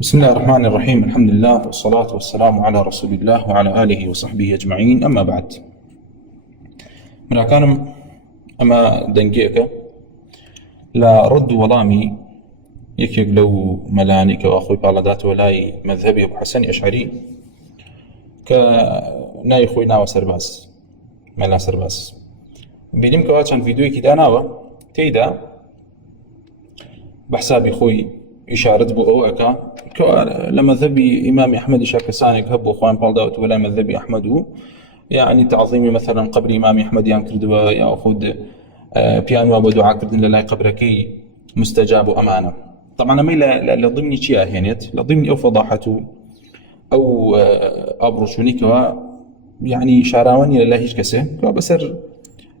بسم الله الرحمن الرحيم. الحمد لله والصلاة والسلام على رسول الله وعلى آله وصحبه أجمعين. أما بعد، من كان أما دنجيك لا رد ولامي يكيك لو ملانك وأخوي بالادات ولاي مذهبي أبو حسن أشعري كناي خوينا وسرباس ملا سرباس بينم كواتشان فيديو كده ناوى تيدا بحسابي خوي إشارة بو أوكا لمذهبي إمام أحمد شاكسانك هبو أخوان بالداوت ولا مذهبي أحمد يعني تعظيمي مثلا قبر إمام أحمد يان كردوا يا أخذ بيانو أبو دعاء كردن لله قبركي مستجاب أمانة. طبعا ما لضمني شيء هنيت لضمني أو فضاحته أو أبرشوني كوا يعني شاراوني لله هيش كسه كوا بسر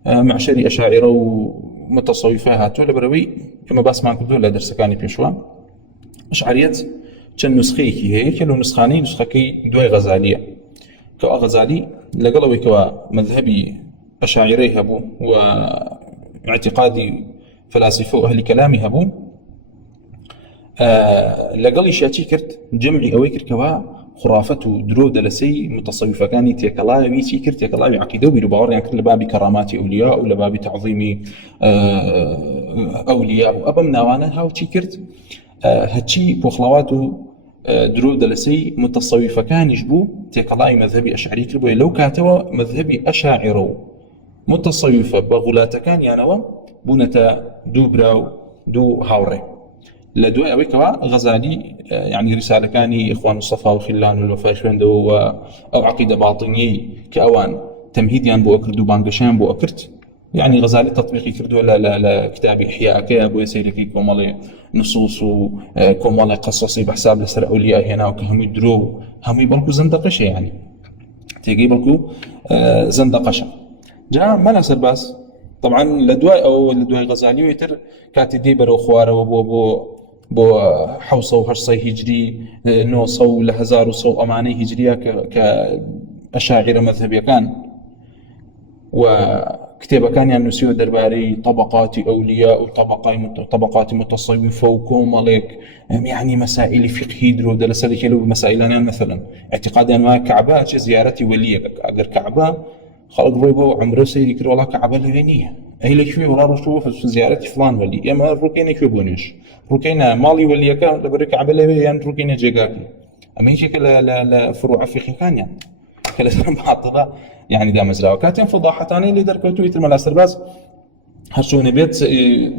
معشري أشاعرة ومتصوفة هاتو لبروي كما باس ما كردو لا درسكاني بيشوا أشعريت چەند نسخەیەکی هەیە کە لەو نسخانەی نسخەکەی دوای غەزالیە کە غەزالی لەگەڵەوەی کەوا مذهبی ئەشاعیرەی هەبوو و اعتقادی فلاسفە و ئەهلی کەلامی هەبوو لەگەڵیشیا چی کرد جەمعی ئەوەی کرد کەوا خرافەت و درۆ دەلەسەی متەسەویفەکانی تێکەڵاوی چی کرد تێکەڵاوی عەقیدە و بیر و باوەڕیان کرد لە بابی کەراماتی ئەولیا و لە بابی تەعظیمی ئەولیا و ئەبەم ناوانە هاو چی کرد هەچی پۆخڵەوات و درۆ دەلەسەی متەسەویفەکانیش بوو تێکەڵاوی مەذهبی ئەشعری کرد بۆیە لەو کاتەوە مەذهبی ئەشاعیرە و متەسەویفە بە غولاتەکانیانەوە بوونەتە دوو برا و دوو هاوڕێ لە دوای ئەوەی کەوا غەزالی يعني رسالەکانی إخوان الصفا و خلان و الوفای خوێندەوە و ئەو عەقیدە باڵتنیەی کە ئەوان تەمهیدیان بۆ ئەکرد و بانگەشیان بۆ ئەکرد يعني غزالي تطبيقي كردو لا كتابي إحياء بو سيركي كومالي نصوص وكومالي قصصي بحساب لسر أولياء هنا وكهمي درو همي بلكو زندقشة يعني تيجي بلكو زندقشة جاء ملا سرباس طبعا لدواي غزالي ويتر كاتي ديبر وخواره بو حوصة وهرصي هجري نوصو لهزار وصو أماني هجرية كأشاعر مذهبية كان وكتابة كان ينسيو درباري طبقات أولياء وطبقات متصوفة وكومالك يعني مسائل فقهي درو دلسلك له مسائلنا مثلا اعتقاد ما كعبة زيارتي وليك أجر كعبة خلق ريبو عمره سيدي كرو الله كعبة لغنية أي لك شوي ولا رشوه في زيارتي فلان ولي يا ما روكينا كيو بونيش روكينا مالي وليك لبرك كعبة لغنية يعني روكينا جاكي أما هيك لا فروع فقهي كان يعني كلا بعضها يعني دا مزرعة كاتين فضاحتاني اللي دركو تويتر مال سرباز هرشوني بيت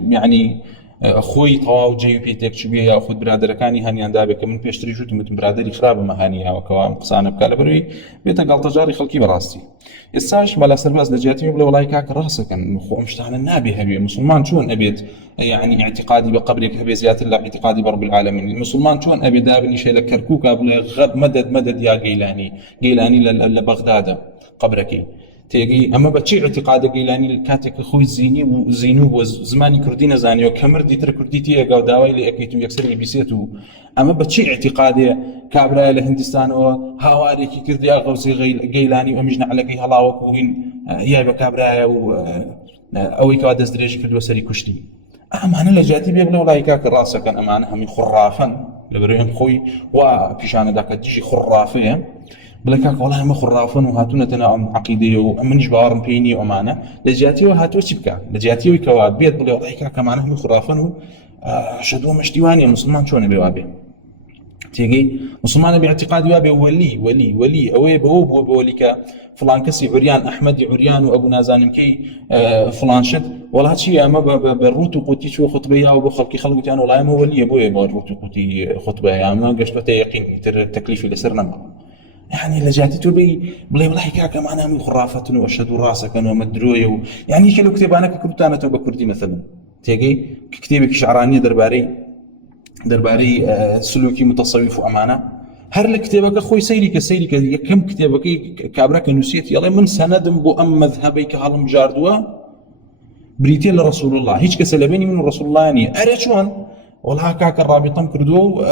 يعني أخوي طواو جي بي تك شبيه يا أخوي برادركاني هاني اندابك من بيشتري جوت متن برادري خراب ما هاني وكوام قصانه بكالبروي بيت قال تجاري خلقي براستي الساش مال سرباز لجاتي بلا والله كاك راسك مخو مشتعل النبي هبي مسلمان شلون ابيت يعني اعتقادي بقبرك هبي زيادة الله اعتقادي برب العالمين المسلمان شلون ابي دابني شيء لكركوك ابلا غب مدد يا قيلاني لبغداد قبرك تيجي أما بتشي اعتقاد قيلاني الكاتك خوي زيني وزينوب وزماني كردين زاني وكمر ديتر كرديتي أجاو داوي اللي أكيتو يكسر يبيسيتو أما بتشي اعتقاد كابرا لهندستان وهواري كي كردي أغوزي قيلاني ومجنا على كي هلا وكوهين يا بكابرا أو يكادس دريج كردو سري كشتي أما أنا لجاتي بيبلا ولا يكاك راسك كان أمانة هم خرافا لبريهم خوي وبيشان ذاك تجي خرافية بلكاك والله ما خرافن وهاتونا تنا عقيدة ومنش باورم بيني وأمانة لجاتي وهاتو شبكة لجاتي وكواب بيت بلي والله كاك معنا هم خرافن وشدوا مشتواني مسلمان شون بيوابه تيجي مسلمان باعتقاد وابه ولي أوي بوليك فلان كسي عريان أحمد عريان وأبو نازان مكي فلان شد والله هالشيء أما بالروت وقتي شو خطبة يا أبو خلقتي أنا والله ما ولي أبوي بالروت وقتي خطبة يا ما قشبته يقين تكليف اللي سرنا يعني لجاتي تقول بلي والله كاك معنا من خرافة وأشهدوا راسك ومدروي يعني كلو كتاب أنا كردتانا توبة كردي مثلا تيجي كتابك شعرانية درباري سلوكي متصوف وأمانة هر لكتابك أخوي سيرك كم كتابك كابرك نسيت يلا من سند بو أم مذهبك هالم جاردوا بريتي لرسول الله هيك كسلبيني من رسول الله يعني أريشوان والله كاك الرابطة كردو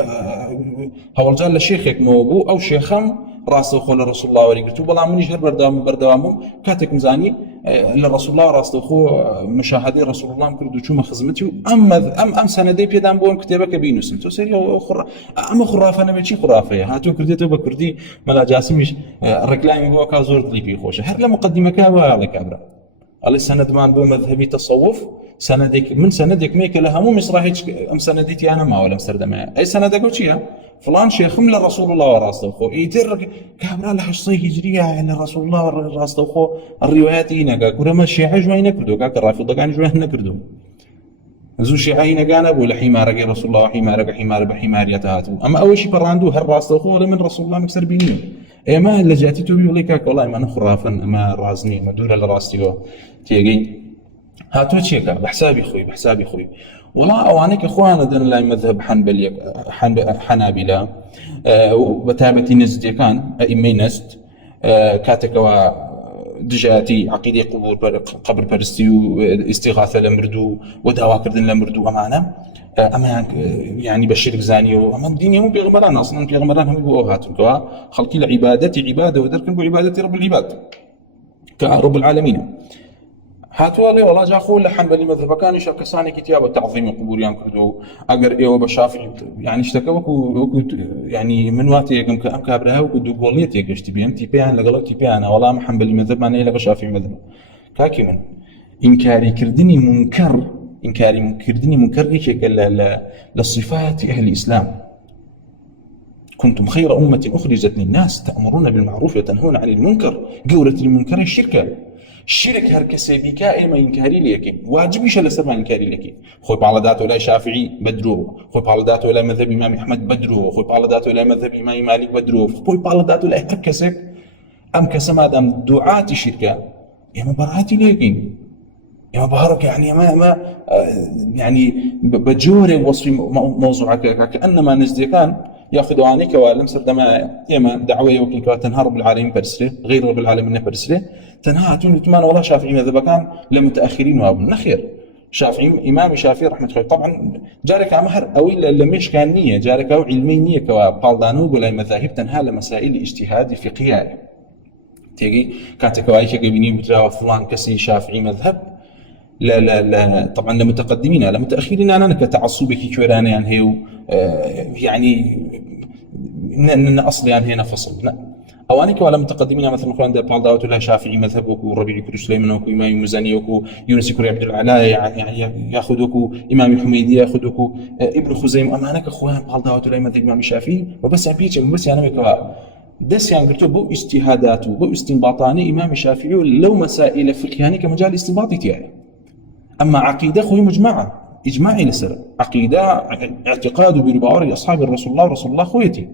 هالرجال لشيخك موبو أو شيخم راسه خول رسول الله وريقتو بلا منيش هر بردوامو كاتك مزاني للرسول الله راست خو مشاهده رسول الله كردو چوم خزمتي ام سندي بيدان بون كتابك بينوسن تو سيري ام خرافه نبي شي خرافه هاتو كرديتو بكردي ملا جاسمش الركلايم بو كازور دليبي خوش هر لمقدمه كابا لك ابرا على سند مان بو مذهبي تصوف سندك من سندك ميك لها مو مصراحيش ام سندتي انا ما ولا مسردما اي سندك وشيا فلان شيخ من رسول الله وراسته خو يتر كابرا لحش صيغ يجري على رسول الله وراسته خو الروايات هنا كرما الشيعة جوين كردو كاك الرافضه كان جوين كردو زو شيعة هنا كان ابو لحمار رسول الله حمار بحمار يتهاتو اما اول شيء براندو هر راسته خو من رسول الله مكسر بيني اي ما اللي جاتي تو يقول لك والله ما انا خرافا ما رازني ما دور لراستي تيجي هاتو تشيكا بحسابي خوي والله اوانيك اخوانا دن لا مذهب حنابلة وبتابتي نزد كان ائمه نزد كاتكوا دجاتي عقيده قبر برستي استغاثه لمردو ودعوا كردن لمردو امانه اما يعني بشرك زاني وما الدنيا مو بيغمران اصلا بيغمران هم بوهاتوا خلقي العبادة عباده ودركن بعباده رب العباد كرب العالمين هاتوا لي والله جاخو لحنبلي مذهب كان يشكساني كتابه تعظيم قبوريان كردو اگر ايوه بشافعي يعني اشتكوا يعني من واتي كم كابرها وكدو قوليتي قشتي بيمتي بيان لقلتي بيان والله محنبلي مذهب معناه لغ شافعي مذهب كاكي من انكاري كردني منكر هيك للصفات اهل الاسلام كنتم خير امه اخرجت للناس تامرون بالمعروف وتنهون عن المنكر قوره المنكر الشرك هر کسی بیکه ما انکاری لیکن واجبیش لسر ما انکاری لیکن خوی بالادات ولا شافعی بدرو خوی بالادات ولا مذهب امام احمد بدرو خوی بالادات ولا مذهب امام مالک بدرو خوی بالادات ولا هر کسی ام کسم ادم دعاة الشركه اما براتي لیکن اما بهرك يعني ما يعني بجور وصف موضوعك كانما نزدكان ياخذ عنك ولم سردما يما دعوه وكن تنهار بالعالمين برسله غير رب العالمين برسله تنها تمان والله شافعي ماذا كان لمتاخرين وابن نخير شافعي امام شافعي رحمه الله طبعا جارك مهر او لمش كان نيه جارك او علمي نيه كبالدانو ولا مذاهب تنها لمسائل اجتهاد فقهيه تيجي كاتك وايش بيني بتراو فلان كسي شافعي مذهب لا طبعا لمتقدمين على متاخرين انا كتعصبك كوراني يعني هي يعني ان اصل يعني هنا فصل لا اوانيك ولا متقدمين مثلا اخوان بالداوت ولا شافعي مذهبك وربيع كري سليمان وامام مزني ويونس كري عبد العلاء يعني ياخذك امام الحميدي ياخذك ابن خزيمه امانك اخوان بالداوت ولا مذهب امام الشافعي وبس بيجي بس يعني كوا دس يعني قلت بو اجتهادات وبو استنباطاني امام الشافعي لو مسائل فقهيه كمجال استنباطي تاعي اما عقيده خوي مجمعه اجماعي لسر عقيده اعتقاد برباوري اصحاب الرسول الله ورسول الله خويتي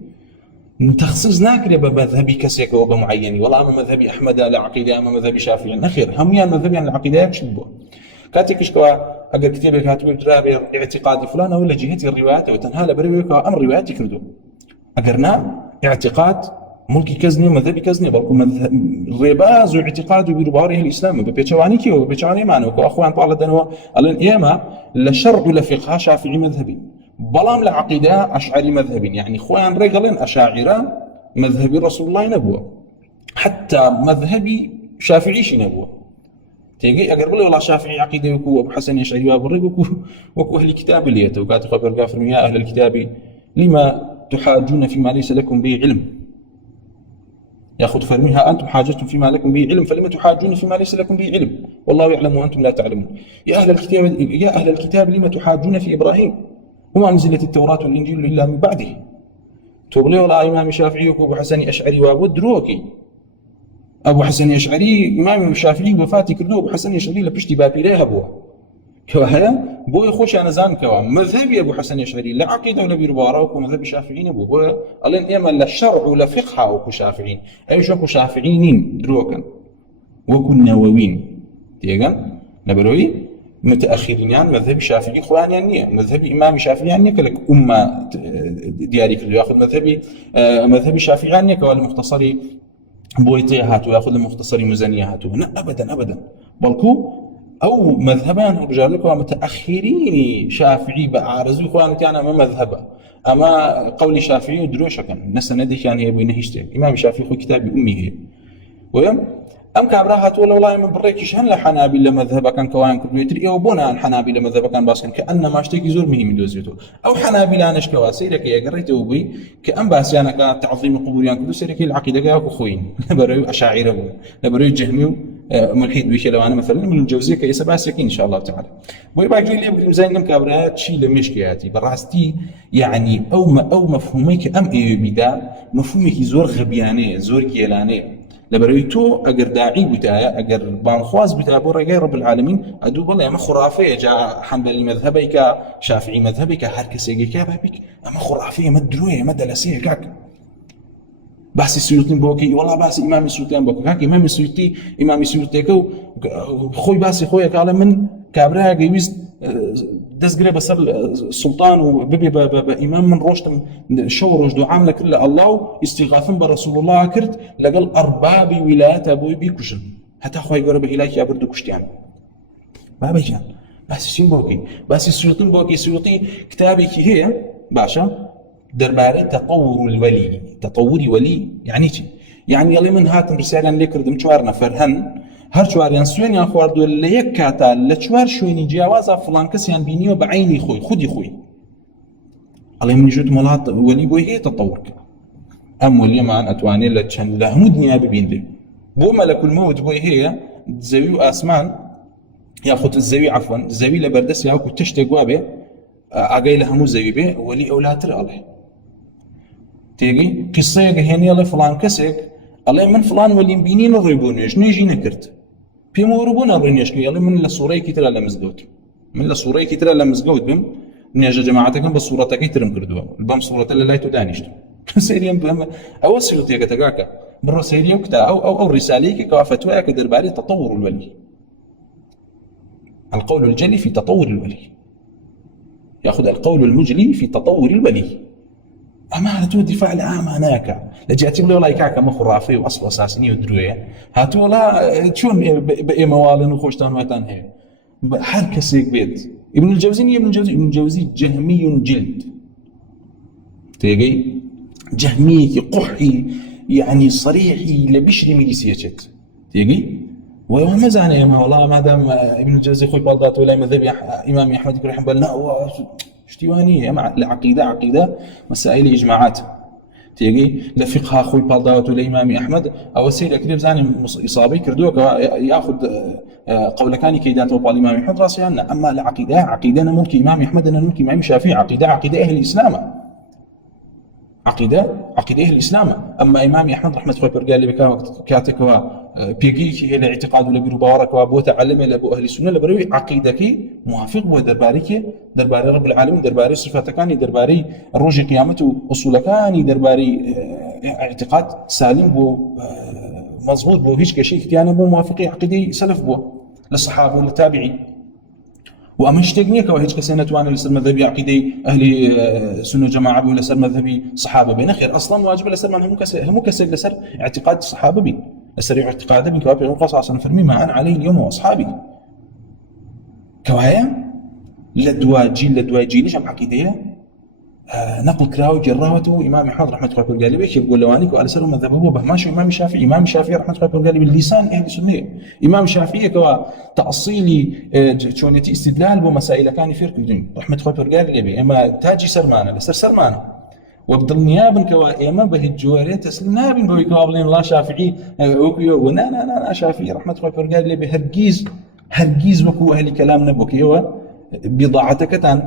تخصيص ناكر بمذهبي كسيك وبمعيني والله اما مذهبي احمد لا عقيده اما مذهبي شافعي نخير هم يعني مذهبي عن العقيده يكشبوا كاتك شكوا اجر كتابك كاتب درابي اعتقادي فلان ولا جهتي الروايات وتنهال بريوك امر رواياتي كردو اجرنا اعتقاد ملكي كزني مذهبي كزني بلكو مذهب الرباز واعتقاد برباوري الاسلام ببيتشوانيكي وبيتشواني معنو اخوان طال دنوا الان ايما لشرع لفقه شافعي مذهبي بلام لعقيده اشعري مذهبي يعني اخوان رجلن اشاعره مذهبي رسول الله نبوه حتى مذهبي شافعي شي نبوه تيجي اقرب لي والله شافعي عقيده وكو ابو حسن يشعري وابو وكو اهل الكتاب اللي يتوقات خبر قافر يا اهل الكتاب لما تحاجون فيما ليس لكم به علم ياخذ فرميها انتم حاجتم فيما لكم به علم فلما تحاجون فيما ليس لكم به علم والله يعلم وانتم لا تعلمون يا اهل الكتاب لما تحاجون في ابراهيم وما نزلت التوراة والانجيل الا من بعده تغلي ولا امام الشافعي وابو حسن اشعري وابدروكي ابو حسن اشعري امام الشافعي وفاتي كردو ابو حسن اشعري لبشتي بابيريها بو كوهيا بو يخش انا زان كوا مذهبي ابو حسن اشعري لا عقيده ولا بيربارا ومذهب الشافعيين ابو هو الان اما لا شرع ولا فقه وكو شافعيين اي شو شافعيين دروكن وكو نوويين تيغان نبروي متاخرين يعني مذهب الشافعي خوان يعني مذهب امام الشافعي يعني كلك امه دياري كله ياخذ مذهب الشافعي يعني كوا المختصري بويتي هاتو ياخذ المختصري مزنيه هاتو لا ابدا بلكو او مذهبان رجالكم متاخرين شافعي بعارزوا اخوان كان ما مذهبه اما قول شافعي ودروشه كان نسندي كان يبي نهشته امام الشافعي خو كتاب امي هي ويم ام كابراهات ولا والله من بريكش هن لحنابلة مذهب كان كوان كمبيوتر او بونا حنابلة مذهب كان باسكن كان ما اشتكي زور مهم دوزيتو او حنابلة انش كواسيرك يا قريته بي كان باسيانا كان تعظيم قبوريان كدو سيرك العقيده كاكو خوين بريو اشاعره بريو جهمي ملحد بيش لو انا مثلا من الجوزيه كيس باسكين ان شاء الله تعالى بوي باقي لي بقول زين نم كابرات شي لمشكياتي براستي يعني او مفهوميك ام اي بدا مفهومك زور غبيانه زور كيلانه لبريتو اگر داعي بتاعي اگر بانخواز بتاعي بو رجاء رب العالمين ادو والله اما خرافيه جاء حنبلي مذهبك شافعي مذهبك هر كسي كابك اما خرافيه ما درويه ما دلسيه كاك بس السيوطي بوكي والله بس امام السيوطي بوكي كاك امام السيوطي كو خوي باسي خويا قال من كابرها جويز دزقري بسر السلطان وببي بإمام من روشتم شورج دو عامله كله الله استغاثا برسول الله كرت لقل أرباب ولاية أبوي بيكشن حتى خوي قرب إليك يا برد كشتيان ما بيجان بس سيمبوكي بس السيوطي بوكي سيوطي كتابي هي باشا درباري تطور ولي يعني شي يعني يلي من هاتم رسالة ليكردم شوار نفرهن هر چواریان سوێنیان خواردووە لە یەک کاتا لە چوار شوێنی جیاوازە فڵان کەسیان بینیوە بە عینی خۆی خودی خۆی ئەڵێ منیش وتم وڵات وەلی بۆی هەیە تەطەور کرد ئەم وەلیەمان ئەتوانێت لە چەند لە هەموو دنیا ببیندێ بۆ مەلەک المەوت بۆی هەیە زەوی و ئاسمان یاخود زەوی عەفوەن زەوی لە بەردەست یاوەکو تشتێک وا بێ ئاگای لە هەموو زەوی بێ وەلی ئەولاتر ئەڵێ تێگەی قیسەیەک هێنی ئەڵێ فڵان کەسێک ئەڵێ من فڵان وەلیم بینین ڕێ بۆ نوێژ نوێژی نەکرد پێم وەربوونە ڕێنێشکی ئەڵێ من لە سوورەیەکی ترە لە مزگەوت من لە سوورەیەکی ترە لە مزگەوت بم نێژە جەماعەتەکەم بە سوورەتەکەی ترم کردووە بەم سوورەتە لە لای تۆ دانیشتم سەیریم بم ئەوە سیوتێکە تەگاکە بڕۆ سەیری ئەو کتا ئەو ڕیسالەیەکی کەوا فتوایە کە دەربارەی تەطەور الولي القول الجلي في تطور الولي ياخذ القول المجلي في تطور الولي اما هاتو دفاع العام هناك لجاتي بلي والله كاكا ما خرافي واصل اساسي ودرويه هاتو لا شلون باي موالن وخوشتان واتان هي حركسيك بيت ابن الجوزي جهمي جلد تيجي جهمي قحي يعني صريحي لبشري ميليسيتشت تيجي وما زعنا يا ما والله ما دام ابن الجوزي خوي بالدات ولا مذهب امام احمد بن حنبل لا اشتوانيه مع عقيده مسائل اجماعات تيجي لفقها خوي بالدات ولا امام احمد او سير كريم زاني اصابي كردوك ياخذ قول كان كيداته بالامام احمد راسي أنا. اما العقيده انا ممكن امام احمد انا ممكن امام الشافعي عقيده اهل الاسلام عقيده اهل الاسلام اما امام احمد رحمه الله قال لي كاتك بيجي هي الاعتقاد ولا بيربارك وابو تعلم لابو اهل السنه لبروي عقيدتك موافق بو درباري رب العالمين درباري صفاتكاني درباري روج قيامته اصولكاني درباري اعتقاد سالم بو مضبوط بو هيك شيء يعني بو موافقي عقيدي سلف بو للصحابه والتابعين وأما اشتقنيك وهيك كسينة وانا لسر مذهبي عقيدي أهل سنة جماعة ولا سر مذهبي صحابة بين خير أصلا واجب لسر من هم كسر لسر اعتقاد الصحابة بين لسر اعتقاد بين كوابي القصة عشان فرمي ما أنا عليه اليوم وأصحابي كوايا لدواجي ليش عم عقيدية نقل كراوي جراوته إمام أحمد رحمة الله قال لي بيش يقول لوانيك وعلى سر مذهبه بهماش إمام الشافعي رحمة الله قال لي باللسان أهل السنة إمام الشافعي كوا تأصيلي شونتي استدلال بمسائل كان في الدين رحمة الله قال لي بي إما تاجي سرمانة لسر سرمانة وبدل نيابن كوا إما به الجوارية تسلم نابن بوي كوابلين الله شافعي ونا شافعي رحمة الله قال لي هرجيز وكو أهل كلام نبوكي هو بضاعتك تان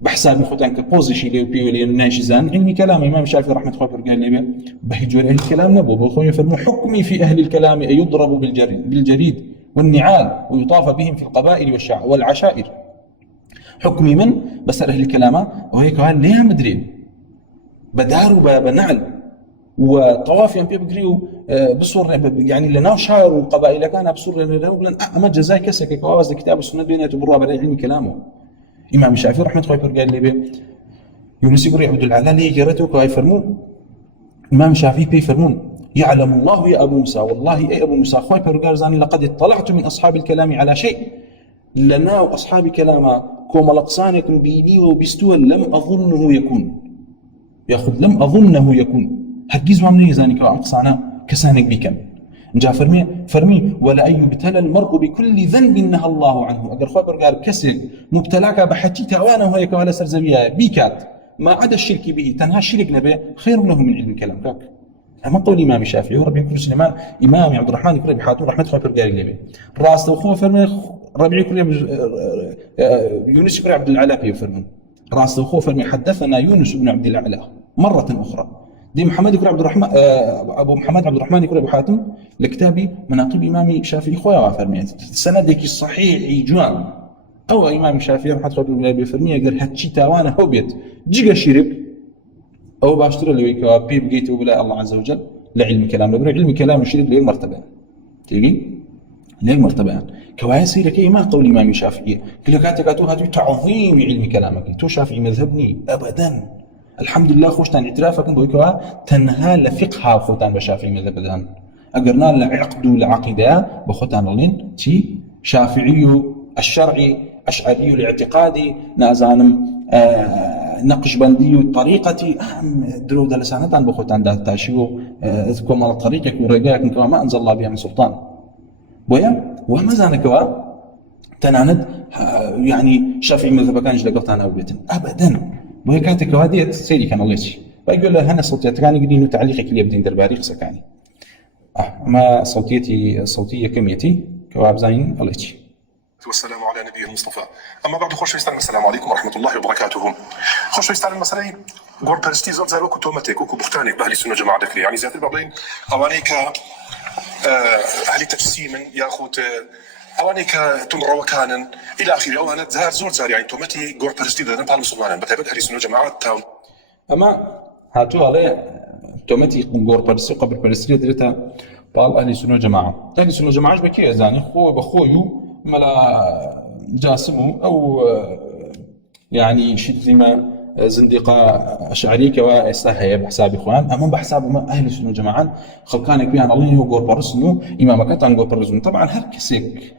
بحساب خدان كبوزيشن لي بي ولي ناشزان علمي كلام امام الشافعي رحمه الله قال لي بهجور اهل الكلام نبو بخوي فرموا حكمي في اهل الكلام ان يضرب بالجريد والنعال ويطاف بهم في القبائل والعشائر حكمي من بس اهل الكلام وهيك قال ليه مدري بداروا بنعل وطواف ينبي بقريو بصور يعني لنا شاعر القبائل كان بصور لنا اما جزاء كسك كواز كتاب السنه بينته بالرابع علم كلامه امام الشافعي رحمه الله قال لي يونس يقول عبد العلا لي جرته كاي فرمون امام الشافعي بي فرمون يعلم الله يا ابو موسى والله اي ابو موسى خوي برغارزان لقد اطلعت من اصحاب الكلام على شيء لنا واصحاب كلام كوم لقصانكم بيني وبستوى لم اظنه يكون ياخذ لم اظنه يكون هرجيز ما مني زاني كوا لقصانا كسانك بكم جا فرمي ولا يبتلى المرء بكل ذنب نهى الله عنه. اگر خو برقار كسر مبتلاك بحتي تاوانه هيك ولا سرزبيه بيكات ما عدا الشرك به تنهى الشرك نبي خير له من علم كلام كاك. اما قول امام الشافعي وربي كل سليمان امام عبد الرحمن كريم حاتون رحمه الله برقار لي راس وخو فرمي ربيع كريم يونس بن عبد الاعلى فرمي راس وخو فرمي حدثنا يونس بن عبد الاعلى مره اخرى دي محمد يكون عبد الرحمن ابو محمد عبد الرحمن يكون ابو حاتم لكتابي مناقب امام الشافعي خويا فرمي سندك الصحيح جوان او امام الشافعي رحمه الله عليه فرمي غير هاتشي تاوانا هوبيت جيجا شرك او باشتري اللي ويكا بيب جيت وبلا الله عز وجل لعلم كلام لبر علم كلام الشرك له مرتبه تيجي له مرتبه كواسي لك ما قول امام الشافعي كل كاتكاتو هاتو تعظيم علم كلامك تو شافعي مذهبني ابدا الحمد لله خوشتان اعترافك بويكوا تنها لفقها خوتان بشافعي مذهب الان اقرنا لعقد العقيده بخوتان لين تي شافعي الشرعي اشعري الاعتقادي نازانم نقشبندي طريقتي درو دلسانتان بخوتان داتاشيو اذكم على طريقك ورجاك كما ما انزل الله بها من سلطان بويا وما زانكوا تناند يعني شافعي مذهب كان جلقتان او بيتن ابدا وهي كانت كوادية سيدي كان الله يسي فيقول له هنا صوتيتك كان يقول إنه تعليقك اللي يبدين درباري خسكاني ما صوتية كميتي كواب زين الله يسي. والسلام على نبي المصطفى. أما بعد خوش فيستان السلام عليكم ورحمة الله وبركاته. خوش فيستان المسألة غور برستي زوج زارو كتومتك وكو بختانك بأهل السنة جماعة دكلي يعني زيادة البعضين أوانيك أهل تجسيم ياخوت أوانيك تنرى وكانا إلى آخره أوانا زار زور زار يعني تومتي غور برستي ذا نبال مسلمان بتابد أهل السنة جماعة تاون. أما هاتو عليه تومتي غور برستي قبل برستي دريتها بال أهل السنة جماعة. أهل السنة جماعة بكي أزاني خو بخويو ملا جاسمو أو يعني شتيمة زندقة أشعري كوا استهيا بحساب إخوان أما بحساب ما أهل السنة جماعة خلقانك بيان الله هو قول برسنو إمامك كان قول برسنو طبعا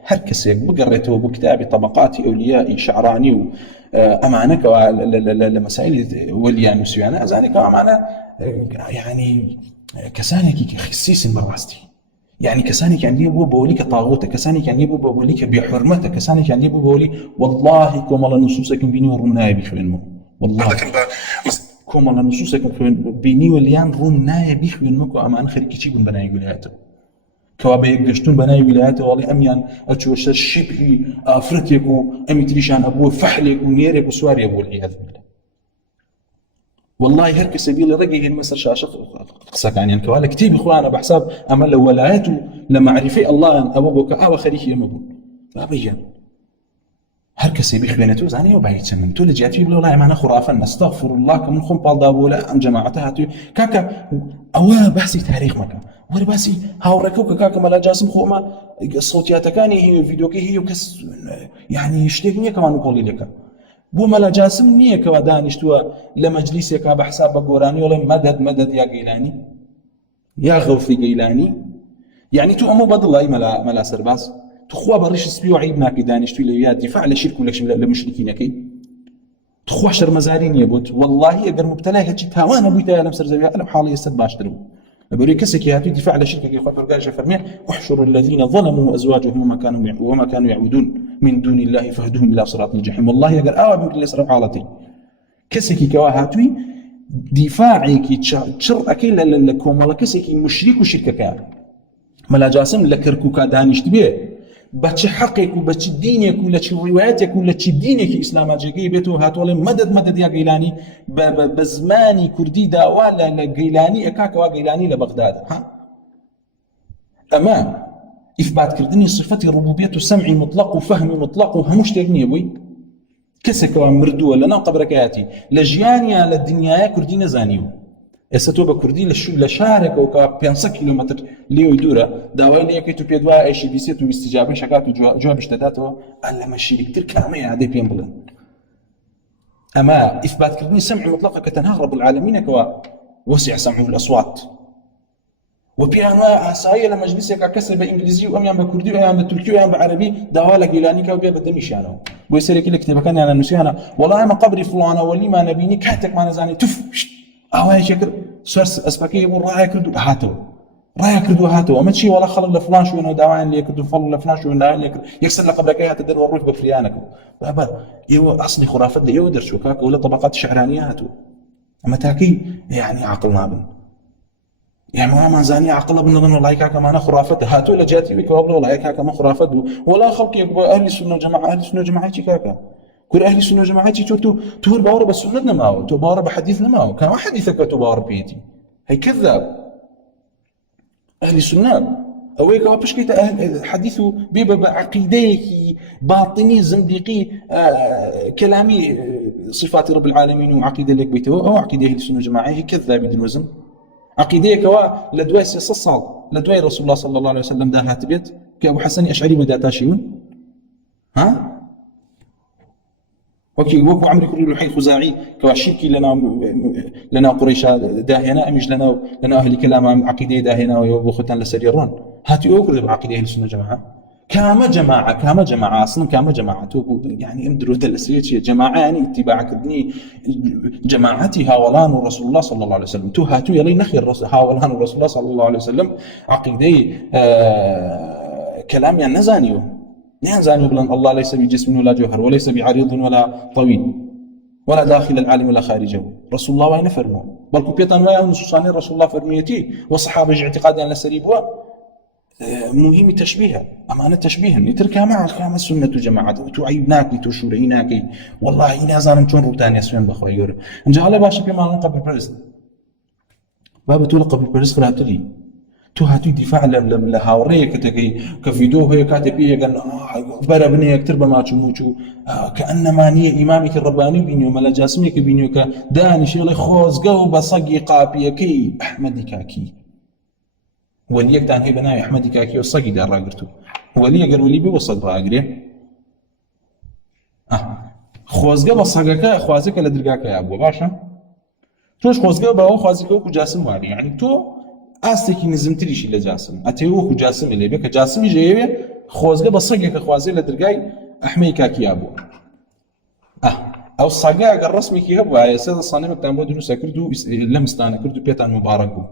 هركسيك بقريته بكتابي طبقات أولياء شعراني أمانك لمسائل وليان وسيانا أزانك أمانة يعني كسانك خسيس براستي يعني كسانك يعني يبو بوليك طاغوتك كسانك يعني يبو بوليك بحرمتك كسانك يعني يبو بولي والله كم الله نصوصكم بيني ورمناي بخوينمو والله كم الله نصوصكم بيني وليان رمناي بخوينمو أمان خير كتير من بناي ولاياته كوابا يقشتون بناي ولاياته والله أميان أتشوش الشبهي أفرتيكو أمي تريشان أبوه فحلك ونيرك وسواري أبوه العياذ بالله والله هرك سبيل رجع المسر شاشة قصك يعني كوالا كتير إخوانا بحساب أما لو ولايته لمعرفة الله أبوك أو خريج يمبون فأبين هرك سبيل خبينته زاني وبعيد سمن تقول جاتي بلا والله معنا خرافة نستغفر الله كم خم بالدابولا أم جماعتها كاكا أو بحسي تاريخ مكان وري باسي هاو ركوك كاكا ملا جاسم خوما صوتياتك كاني هي فيديوكي هي وكس يعني يشتكني كمان نقول لك بو ملا جاسم نيه كوا دانشتوا لمجلسك بحساب قوراني ولا مدد يا قيلاني يا غوثي قيلاني يعني تو امو بدل الله ملا سرباس تخوا بريش سبيو عيبنا كي دانشتوا لي دفاع على شرك ولا لمشركين كي تخوا شر مزارين يبوت والله اگر مبتلى هيك تاوانا بويتا لم سرزبيا انا بحالي يستد باشترو بقول كسك يا دفاع على شركك يا خاطر قال فرمي احشروا الذين ظلموا ازواجهم وما كانوا يعبدون من دون الله فهدهم الى صراط الجحيم والله يقر من اللي صرف حالتي كسكي كواهاتوي دفاعك تشر اكيل لكم ولا كسكي مشرك وشركك ملا جاسم لكركوكا دانشت به بچ حقك وبچ دينك ولا رواياتك ولا دينك اسلام جاي بيتو هاتول مدد يا قيلاني بزماني كردي دا ولا قيلاني اكاكا وقيلاني لبغداد ها اما اثبات كردني صفه الربوبيه وسمعي مطلق وفهمي مطلق وهمش تغني بوي كسك ومردو ولا قبركاتي لجيانيا للدنيا كردي زانيو استوبه كردي لشارك او 500 كيلومتر ليو يدوره داوي لي كيتو بيدوا ايش بي سي تو استجابه شكات جواب اشتداته الا ماشي كثير كامي هذا بينبل اما اثبات كردني سمع مطلق كتنهار رب العالمين كوا وسع سمعه الاصوات وبيانوا اسايا لمجلسك كسب انجليزي وام بكردي وام بتركي وام بعربي داوالك ايلاني كوا بدمش يعني بيسرك لك كان انا نسيانا والله ما قبري فلان ولي ما نبيني كاتك ما نزاني تف اواي شكر سورس اسبكي مو راي كردو هاتو ڕای کردو هاتەوە ئەمە چی وەڵا خەڵک لە فڵان شوێنەوە داوایان لێ کرد و فەڵ لە فڵان شوێن داوایان لێ کرد یەکسەر لە قەبرەکەی هاتە دەرەوە ڕووی بە فریانەکە بابا ئێوە ئەسڵی خورافەت لە ئێوە دەرچووە کاکە و لە طبقات شعرانیە هاتووە ئەمە تاکەی یعنی عاقڵ نابن يعني ما زاني عقله بنظن والله كاكا معنا خرافات هاتوا الى جاتي بك والله كاكا ما خرافات ولا خلق اهل السنه والجماعه اهل السنه والجماعه كاكا كل اهل السنه والجماعه تو باور بالسنه ما تو باور بحديثنا ما كان حديثك تو باور بيتي هي كذاب اهل السنه اويك واش كيت اهل حديثه بيبقى بعقيده باطني زنديقي كلامي صفات رب العالمين وعقيده لك بيته او عقيده اهل السنه والجماعه هي كذاب بالوزن عقيدة كوا لدواء سيصال لدواء رسول الله صلى الله عليه وسلم ده هاتبيت كأبو حسن أشعري ودا تاشيون ها وكي وكو عمري كل الحي خزاعي كوا شركي لنا قريش داهنا أمش لنا أهل كلام عقيدة داهنا وختان لسريرون هاتي أوكل بعقيدة أهل السنة جماعة كما جماعة أصلا كما جماعة يعني امدروا دلسية جماعة يعني اتباع كدني جماعتي هاولان رسول الله صلى الله عليه وسلم تو هاتو يلي نخي هاولان رسول الله صلى الله عليه وسلم عقيدة كلام يعني نزانيو بلان الله ليس بجسم ولا جوهر وليس بعريض ولا طويل ولا داخل العالم ولا خارجه رسول الله وين فرمو بل كوبيتان ويا نصوصاني رسول الله فرميتي والصحابة اعتقاد أن لسريبوا مهم تشبيهها أما أنا تشبيها نتركها مع السنة جماعة تعيبناك تشوريناك والله إن أزان تون روتان يسوين بخوي يور إن جاء الله باشا كما قبل برز بابا تقول قبل برز خلاتلي تو هاتو دفاع لهاوريه كتجي كفيديو هي كاتبيه قال برا بني اكتر ما تشموچو كانما ني امامك الرباني بينيو ملا جاسمك بينيو كداني شي خوزقو بصقي قابيكي احمد كاكي وليك دان هي بناي احمد كاكي وصقي دار راقرتو ولي قال ولي بوصق راقري خوزقه بصقك خوازك لدرقاك يا ابو باشا توش خوزقه باو خوازك و جاسم واري يعني تو ئاستێکی نزمتریشی لە جاسم ئەتێوەکو جاسمی لێ بێ کە جاسمی ژەیەوێ خۆزگە بە سەگێکە خوازێ لە دەرگای ئەحمەی کاکیا بوو ئەو سەگە ئەگەر ڕەسمێکی هەبوو سێ سانێمێکتان بۆ دروستە کرد و لەم ستانە کرد و پێتان مبارەک بوو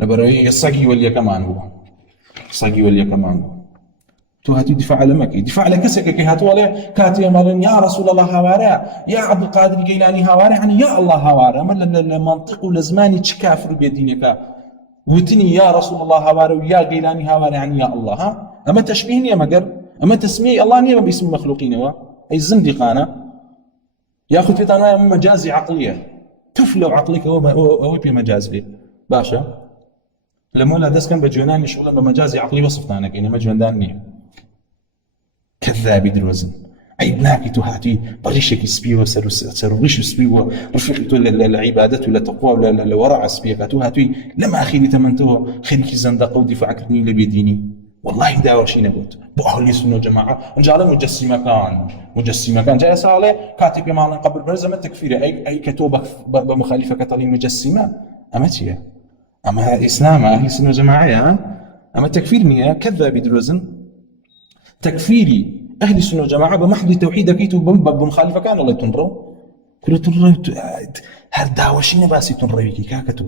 لەبەرەوەی سەگی وەلیەکەمان بوو سەگی وەلیەکەمان بوو تو هاتي دفاع على مكي دفاع على كسك كي هاتوا عليه كاتي مالن يا رسول الله هوارا يا عبد القادر الجيلاني هوارا يعني يا الله هوارا من المنطق والزمان تكافر بيدينك وتني يا رسول الله هوارا ويا جيلاني هوارا يعني يا الله ها اما تشبيهني يا مقر اما تسميه الله نيما باسم المخلوقين هو اي الزندقانه ياخذ في طنايا مجازي عقليه تفلو عقلك هو بمجاز فيه باشا لما داس كان بجناني شغله بمجازي عقلي وصفتانا يعني مجنداني كذاب دروزن عيبناك تهاتي بريشك سبيو سرويش سبيو رفيقته للعبادة ولا تقوى ولا لورع سبيك تهاتي لما اخيري تمنتو خليك زندقه ودفاع كرني لبيديني والله داور شي نبوت بو اهل السنه جماعه ان جعل مجسمه كان جاي صالح كاتب معنا قبل برزمه التكفير اي كتوبه بمخالفه كتالي مجسمه امتيه اما اسلام اهل السنه جماعه اما تكفيرني كذاب دروزن تكفيري أهل السنة والجماعة بمحض التوحيد كيتو بمخالفة كان الله تنرو كل تنرو هل دعوشين باسي تنرويكي كاكتو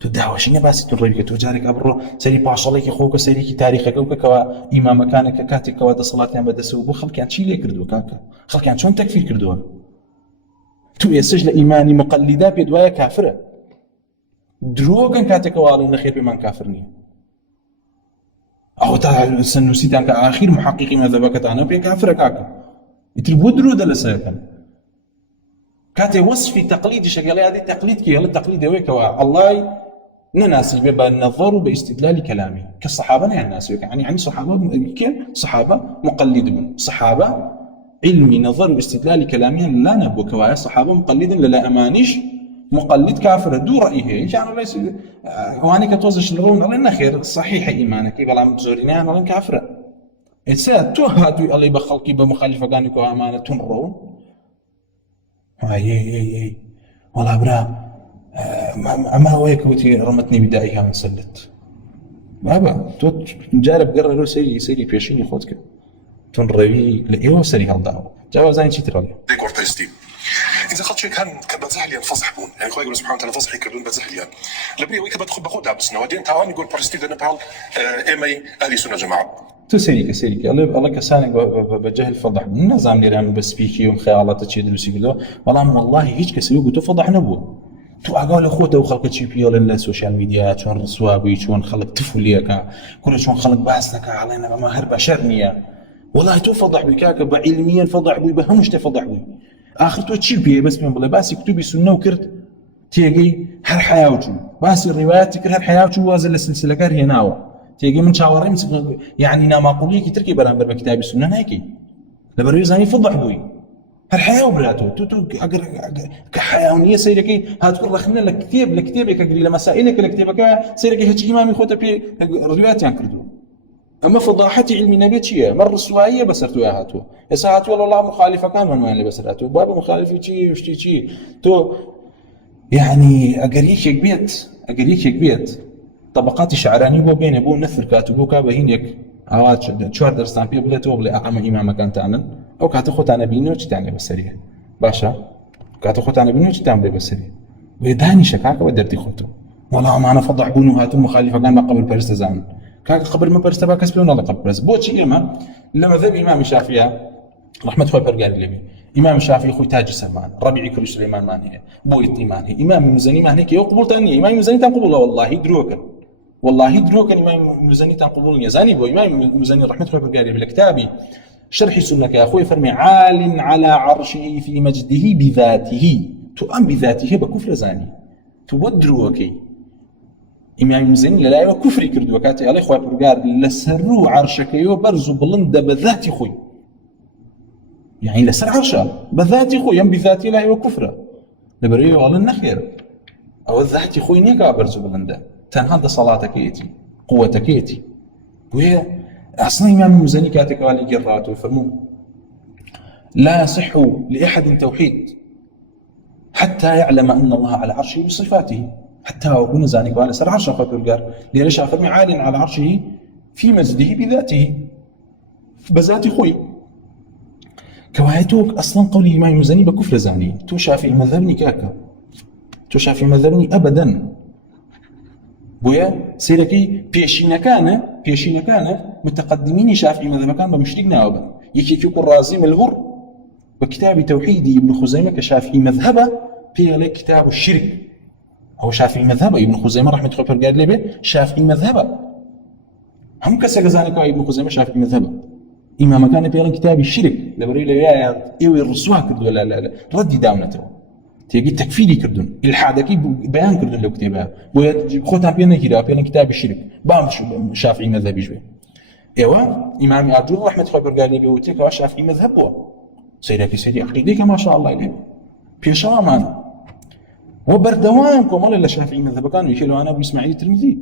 تدعوشين باسي تنرويكي تو جارك أبرو سري باشاليك خوك سريكي تاريخك وكوا إمام كانك كاتك كوا دا صلاة يان بدا سوبو خلق كان شي ليه كردو كاكا خلق كان شون تكفير كردوها تو يسجل إيماني مقلدا بيدوايا كافرة دروغن كاتك وارو نخير بمان كافرني أو تا سنوسيت أنك آخر محققي مذهبك أنا بكافر كاكا يتربو درود لساكن كاتي وصفي تقليدي شكل هذه تقليد كي هل التقليد هو كوا الله نناسي بالنظر باستدلال كلامي كالصحابة يعني الناس يعني صحابة مقلدون صحابة علمي نظر باستدلال كلامي لا نبو كوا صحابة مقلد لا أمانيش مقلد كافر دو رأيه يعني ليس واني كتوزش لرون الله خير صحيح إيمانك بلا مزوريني أنا لن كافر إنسان توهاتو الله بخلقي بمخالفة كانك وأمانة تنرون اي والله برا ما هو يكوتي رمتني بدايها من سلت بابا تو جارب قرروا سيري بيشيني خودك تنروي لإيوه سري هالدعوة جاوزاني شي ترى اذا خدت شيء كان بزهليان فصح بون يعني خوي يقول سبحانه وتعالى فصحي كردون بزهليان لبري ويك بدخل بخدها بس نودين تاوان يقول برستي دنا بال ايمي اهل سنه جماعه تو سەریکە الله کەسانێک بە جەهل فەضح بوون نازانم لێرە بە سپیکی و خەیاڵاتە چێ دروستی کردەوە بەڵام والله هیچ کەسێک وەکو تۆ فەضح نەبووە تو ئاگا لە خۆتەوە خەڵکە چی پێڵێن لە سوشیال میدیا چۆن ڕسوا بووی چۆن خەڵک تفولیەکە کورە چۆن خەڵک باس دەکا هەڵێن ئەمە هەر بەشەر نییە والله تۆ فەضح بووی کاکە بە عیلمیەن فەضح بووی بە هەموو شتێ فەضح بووی آخر تۆ چی پێ بەس پێم بڵێ باسی کتوبی سوننە و کرد تێگەی هەر حیا چوو باسی ڕیوایەتی کرد هەر حیا چوو وازە لە سلسلەکار هێناوە تێگەی من چاوەڕێم یعنی ناماقوڵیەکی ترکی بەرامبەر بە کتابی سوننە ناکەی لەبەرەوەی زانی فەضح بووی هەر حیا براتەوە تو ئەگەر کە حیا نییە سەیرەکەی هاتووە ڕەخنە لە کتێبێکە گری لە مەسائلێکە لە کتێبەکە سەیرەکەی هەچی ئیمامی خۆتە پێ ڕیوایەتیان کردووە ئەمە فەضاحەتی علمی نەبێت چییە مە ڕسواییە بەسەر تۆ هاتووە ئێستا هاتووە وەڵڵا مخالیفەکانمان لێ بەسەر هاتووە بابە مخالیفی چی شتی چی تۆ یعنی ئەگەر یەکێک بێت طبقاتی شعرانی بۆ بێنێ بۆ نەثر کات و بۆ کا بەهینێک ئاوا 4 دەرستان پێ بڵێتەوە بڵێ ئەمە ئیمامەکانتانن ئەو کاتە خۆتانە بینەوە چیتان لێ بەسەریە باشە کاتە خۆتانە بینەوە چیتان لێ بەسەریە وێ دانیشە کاکە بە دەردی خۆتەوە وەڵا ئەمانە فەضح بوون و هاتوون مخالیفەکان بە قبر پەرست دەزانن کاکە قبر مەپەرستە با کەس پێ نەڵێ قبر پەرست بۆچی ئێمە لە مەذهەبی ئیمامی شافعیە رحمەت خۆی پەروەردگاری لێ بێ ئیمام شافعی خۆی تاجی سەرمان ڕەبیعی کوڕی سولەیمانمان هەیە بۆ ئیتیمان هەیە ئیمامی مزەنیمان هەیە کە ئەو قبوڵتان نییە ئیمامی مزەنیتان قبوڵە والله دروكن إمام مزني تنقبول يزاني بو إمام مزني رحمة الله بالقاري بالكتابي شرح سنة يا أخوي فرمي عال على عرشه في مجده بذاته تؤم بذاته بكفر زاني تودروكي إمام مزني لا يكفر كردو كاتي عليه أخوي بالقاري لسرو عرشك يو برزو بلند بذاتي خوي يعني لسر عرشه بذاتي خوي يم بذاتي لا يكفر لبريو على النخير أو الذاتي خوي نيكا برزو بلنده تنهض صلاتك يتي قوتك يتي وهي أصلا إمام المزني كاتك والي قراته فرمو لا يصح لأحد توحيد حتى يعلم أن الله على عرشه بصفاته حتى وكون زانك وعلى سر عرشه خطر قال ليش فرمي عال على عرشه في مجده بذاته بذات خوي كوايتوك أصلا قولي إمام المزني بكفر زاني تو شافي مذهبني كاكا تو شافي مذهبني أبدا بويا سيركي بيشينكانه متقدمين شافعي مذهبكان بمشرك ناوبا يكون الرازي ملهور وكتاب توحيدي ابن خزيمة كشافعي مذهبه في كتاب الشرك هو شافعي مذهبه ابن خزيمة رحمة الله قال لي شافعي مذهبه هم كسجزانك ابن خزيمة شافعي مذهبه إمام كان في كتاب الشرك لبري له يا إيوي الرسوا كردوا لا ردي داونته تيجي تكفيري كردون الحادكي بيان كردون لو كتابها ويجيب خوتها بينا كده بينا كتاب الشرك بام شافعي مذهبي شوي ايوا امام اجور رحمه الله برغالي بيوتيك شافعي مذهب هو سيدي عقيدتك ما شاء الله عليه بيشامان وبردوانكم ولا شافعي مذهب كانوا يشيلوا انا ابو اسماعيل الترمذي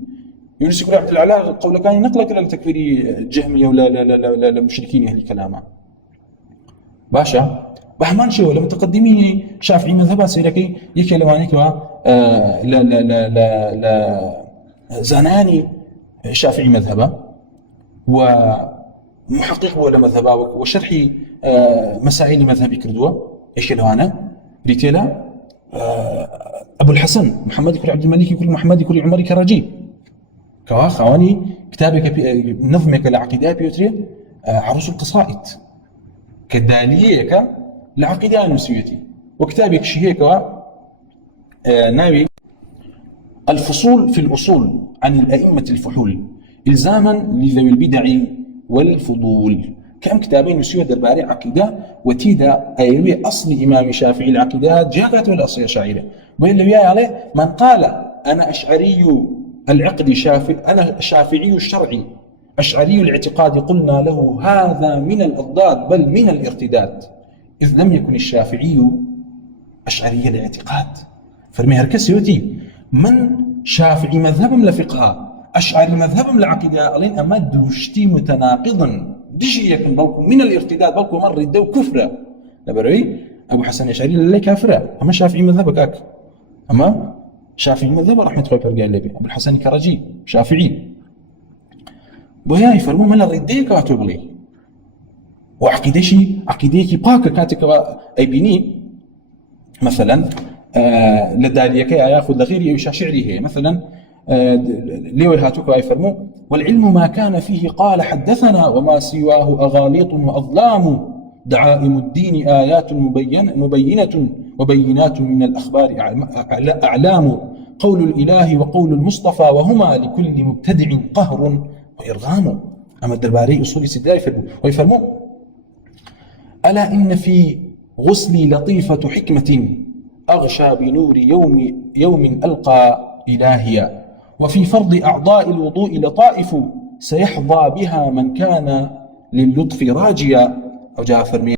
يونس بن عبد العلا قول كان نقلك الى تكفير الجهميه ولا لا لا لا, لا المشركين اهل كلامه باشا بحمان شو لما متقدمين شافعي مذهبات سيركي يكلمانك لا لا لا لا لا زناني شافعي مذهبه ومحقق ولا مذهبه وشرحي مسائل مذهبي كردوه ايش لوانا ريتيلا ابو الحسن محمد كري عبد الملك كري محمد كري عمر كراجي كواخواني كتابك نظمك العقيده بيوتري عروس القصائد كداليك العقيدة النسويتي وكتابك شهيك ناوي الفصول في الأصول عن الأئمة الفحول إلزاما لذوي البدع والفضول كم كتابين نسوية درباري عقيدة وتيدا أيوي أصل إمام شافعي العقيدات جاكات والأصل شاعرة وإلا وياي عليه من قال أنا أشعري العقد أنا شافعي الشرعي أشعري الاعتقاد قلنا له هذا من الأضداد بل من الارتداد إذ لم يكن الشافعي أشعري الاعتقاد فرمي هركسيوتي من شافعي مذهبهم لفقها أشعري مذهبهم لعقيدة ألين أما دوشتي متناقضا دجي يكن بلكم من الارتداد بلكم مر الدو كفرة لبروي أبو حسن أشعري للي كافرة أما شافعي مذهبك أك أما شافعي مذهب رحمة الله قال لي أبو الحسن كرجي شافعي بوياي فرمو ملا رديك واتوب لي وعقيدتي باكا كاتك اي بيني مثلا لداليك ياخذ لغير يشا شعري هي مثلا ليوي هاتوك ويفرمو والعلم ما كان فيه قال حدثنا وما سواه أغاليط وأظلام دعائم الدين آيات مبينة وبينات من الأخبار أعلام قول الإله وقول المصطفى وهما لكل مبتدع قهر وإرغام. أما الدرباري أصول سداي ويفرمو ألا إن في غسلي لطيفة حكمة أغشى بنور يوم ألقى إلهيا وفي فرض أعضاء الوضوء لطائف سيحظى بها من كان للطف راجيا. أو جاء فرمي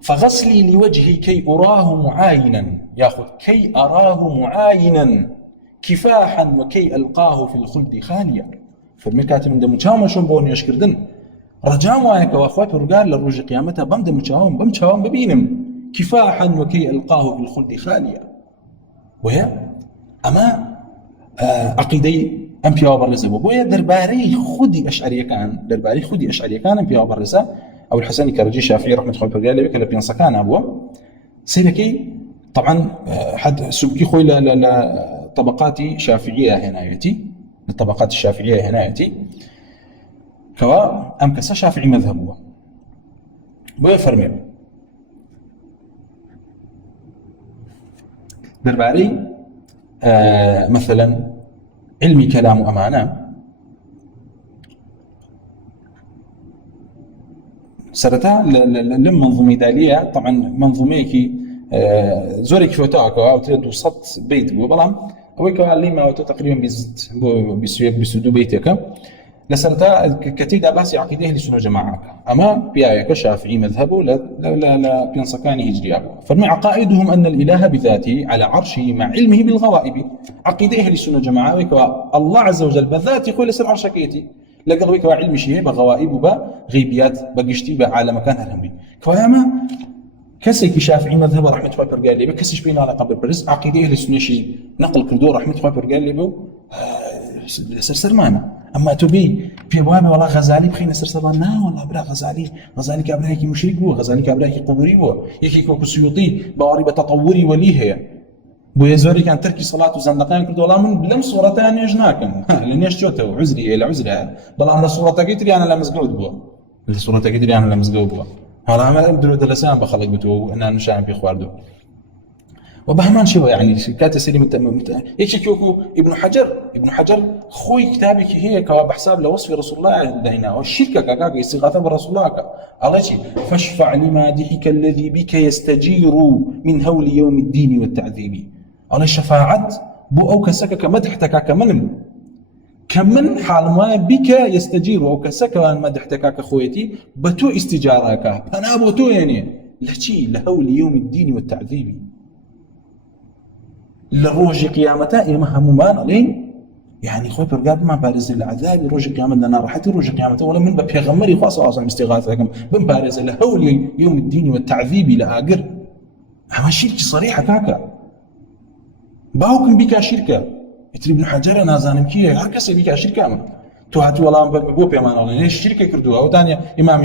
فغسلي لوجهي كي أراه معاينا ياخذ كي أراه معاينا كفاحا وكي ألقاه في الخلد خاليا. فرمي كاتب من دمشاوم شون بوني أشكردن رجام وايك وأخوات ورقال للرجل قيامتها بمشاوم ببينم كفاحا وكي ألقاه في الخلد خاليا. وهي أما عقيدي أم بيا برزة بويا درباري خدي أشعرية كان أم بيا برزة أو الحسني كرجي شافعي رحمة الله قال لي بكلا بينص كان أبوه سيلكي طبعا حد سبكي خوي لطبقات شافعية هنايتي الطبقات الشافعية هنايتي كوا أم كسا شافعي مذهبه بويا فرمي درباري مثلا علمي كلام أمانة سرتا لم منظومي دالية طبعا منظوميكي زورك فوتاك أو تريد وسط بيت بلام أويك اللي ما تقريبا بيزت بسدو بيتك لسرتا كتيدا باسي عقيده لسنو جماعة أما بيايك شافعي مذهبه لا بينصكاني هجري فرمي عقائدهم أن الإله بذاته على عرشه مع علمه بالغوائب عقيده لسنو جماعة الله عز وجل بذاته يقول لسر عرشكيتي لقد ويك علم شيء بغوائب وبغيبيات بقشتي بعالم مكان هرمي كويما كسيك شافعي مذهب رحمة الله قال لي كسيش بينا على قبر برز عقيده لسنو شيء نقل كردو رحمة الله قال لي سرسر مانا أما تبي في أبواب والله غزالي بخينا سرسر نا والله برا غزالي كابراهي مشرك بو غزالي كابراهي قبوري بو يكي كوكو سيوطي باوري بتطوري وليه هي بو يزوري كان تركي صلاة وزندقان كردو والله من بلم صورة يعني يجناكم لأن يشجوته عذري إلى عذرها بلا أنا صورة كيتري أنا لا مسجود بو الصورة كيتري أنا لا مسجود بو هذا عمل أبدو دلسان بخلق بتو أنا نشان في خواردو وبهمان شو يعني كاتب سليم هيك كيوكو ابن حجر خوي كتابك هي بحساب لوصف رسول الله دينا والشركة كاكا استغاثة برسول الله الله شيء فاشفع لمادحك الذي بك يستجير من هول يوم الدين والتعذيب الله شفاعت بو أو كسكك مدحتك كمن حال ما بك يستجير أو كسك مدحتك كخويتي بتو استجارك أنا بتو يعني لشي لهول يوم الدين والتعذيب لروج قيامته إما همومان عليه يعني خوي برقاب ما بارز العذاب روج قيامة لنا راحت روج قيامته ولا من بيغمري خاصة أصلا استغاثة بن بارز لهول يوم الدين والتعذيب لآقر أما شركة صريحة كاكا باوكم بك شركة يتري ابن حجر نازانم كيه هكذا بك شركة تو هاتو والله بو بيمان والله ليش الشركه كردوها وثانيه امام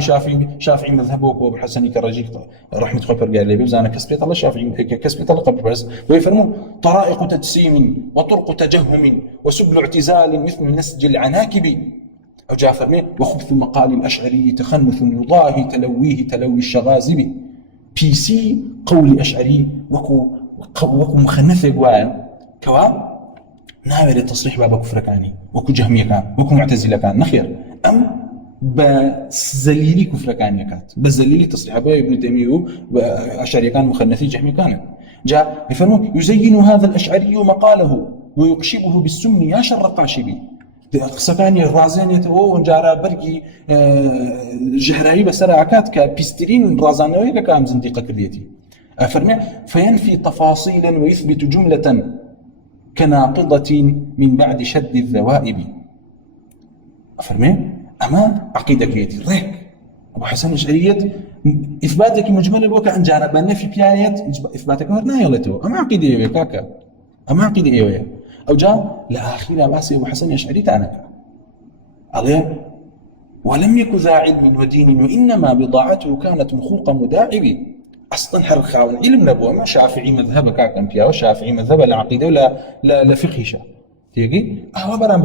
شافعي مذهبه وابو الحسن كراجي رحمه الله قال لي بزانا كسبت الله شافعي كسبت الله قبل بس ويفرمون طرائق تجسيم وطرق تجهم وسبل اعتزال مثل نسج العناكب او جافر وخبث المقال الاشعري تخنث يضاهي تلويه تلوي الشغازب بي سي قول اشعري وكو مخنث قوان كوا ناوي التصريح باب كفر كاني وكو جهمية كان وكو معتزلة كان نخير أم بزليلي كفر كاني كات بزليلي تصريح أبو ابن تيمية أشعري كان مخنثي جهمي كان جاء يفرمون يزين هذا الأشعري مقاله ويقشبه بالسم يا شر قاشبي سكاني الرازين يتوه جارا برقي جهرائي بسرعكات كبيسترين رازانوي كام زنديقة كليتي أفرمي فينفي تفاصيلا ويثبت جملة كناقضة من بعد شد الذوائب. أفرمي أما عقيدة كيتي ريك أبو حسن الأشعري إثباتك مجمل الوقع أن جانبنا في بيانات إثباتك هرنا يلته أما عقيدة إيوه كاكا أما عقيدة إيوه أو جاء لآخر باسي أبو حسن الأشعري تعنك عليه ولم يكن ذا علم ودين وإنما بضاعته كانت مخوق مداعب اصلا حرخاون علم نبوه ما شافعي مذهب كاكم فيها وشافعي مذهب العقيده لا فقه شا تيجي برا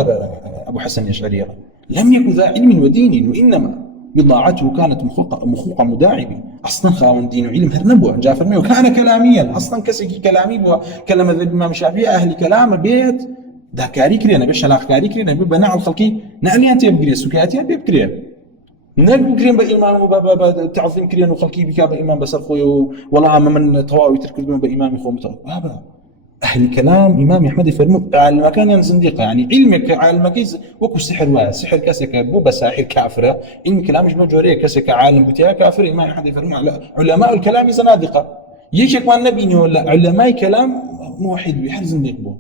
ابو حسن الاشعري لم يكن ذا علم ودين وانما بضاعته كانت مخوقه مداعبه اصلا خاون دين وعلم هرنبوه جعفر ميو كان كلاميا اصلا كسكي كلامي بو كلام الامام الشافعي اهل كلام بيت دا كاري كرينا باش لا كاري كرينا بناء الخلقي نعني انت بكري سكاتي بكري نقول كريم بإمام وبابا تعظيم كريم وخلقي بك بإمام بسر خوي والله من طواوي تركضون بإمام خو بابا أهل الكلام إمام أحمد فرمو على المكان زنديقة يعني علمك على المكان وكو سحر سحر كسك بو بساحر كافرة إن كلام مش مجورية كسك عالم بتاعه كافر إمام أحمد فرمو على علماء الكلام زنادقة يشك ما النبي ولا علماء كلام موحد بحال زنديق بو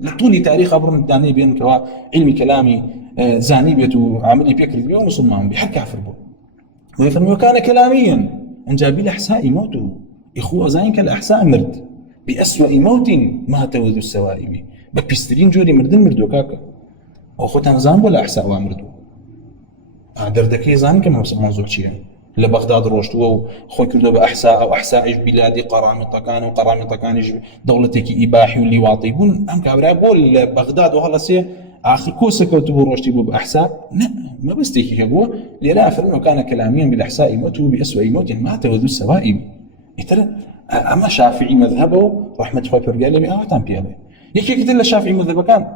لطولي تاريخ أبرن الداني بين كوا علم كلامي زاني بيتو عملي بيكر بيو مسلمان بحق كافر بو ويفرمي وكان كلاميا ان جاب الاحساء موته اخوه زين كالاحساء مرد باسوأ موت مات ذو السوائب ببيسترين جوري مردن مردو كاكا اخوتان زان ولا احساء وامردو دردكي زان كما موضوع شيء لبغداد روشتو خوي كردو باحساء او احساء بلادي قرامطه كان دولتك اباحي واللي واطيبون ام كابرا بول بغداد وهلا سي اخر كوسه كتبوا روشتي بو باحساء لا ما بستيكي هو للا فرنه كان كلاميا بالاحساء موتوا باسوء موت مات وذو السوائب ترى اما شافعي مذهبه رحمه الله قال لي تام بيله يكي كتل الشافعي مذهبه كان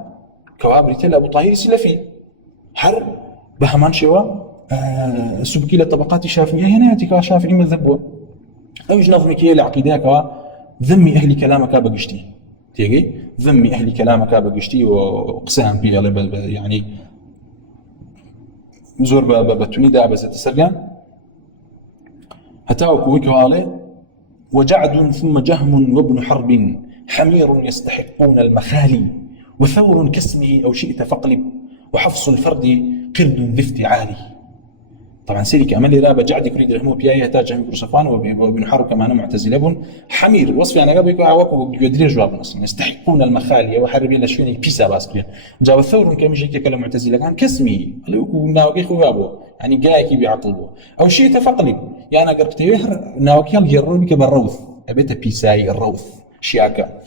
كوابري تل ابو طاهر سلفي حر بهمان شوا سبكي للطبقات الشافعيه هنا تكا شافعي مذهبه او نظمك هي العقيده كوا ذمي اهل كلامك بقشتي تيجي ذمي اهل كلامك بقشتي وقسام بي يعني زور بتوني دابز تسرقان هتاو كويك والي وجعد ثم جهم وابن حرب حمير يستحقون المخالي وثور كاسمه او شئت فاقلب وحفص الفرد قرد ذي افتعالي طبعا سيرك امل رابع جعد يريد رحمه بيايه تاج من كرسفان وابن حرب كمان معتزله حمير وصف يعني قبل يقعوا يدري جواب اصلا يستحقون المخاليه وحربين لشوني بيسا باسكرين جاء الثور كمشي كلام معتزله كان كسمي قالوا ناوكي خوابو يعني جايكي بعقلبو او شيء تفقلب يعني قربت يهر ناوكي يجرون بك بالروث ابيت بيساي الروث شياكا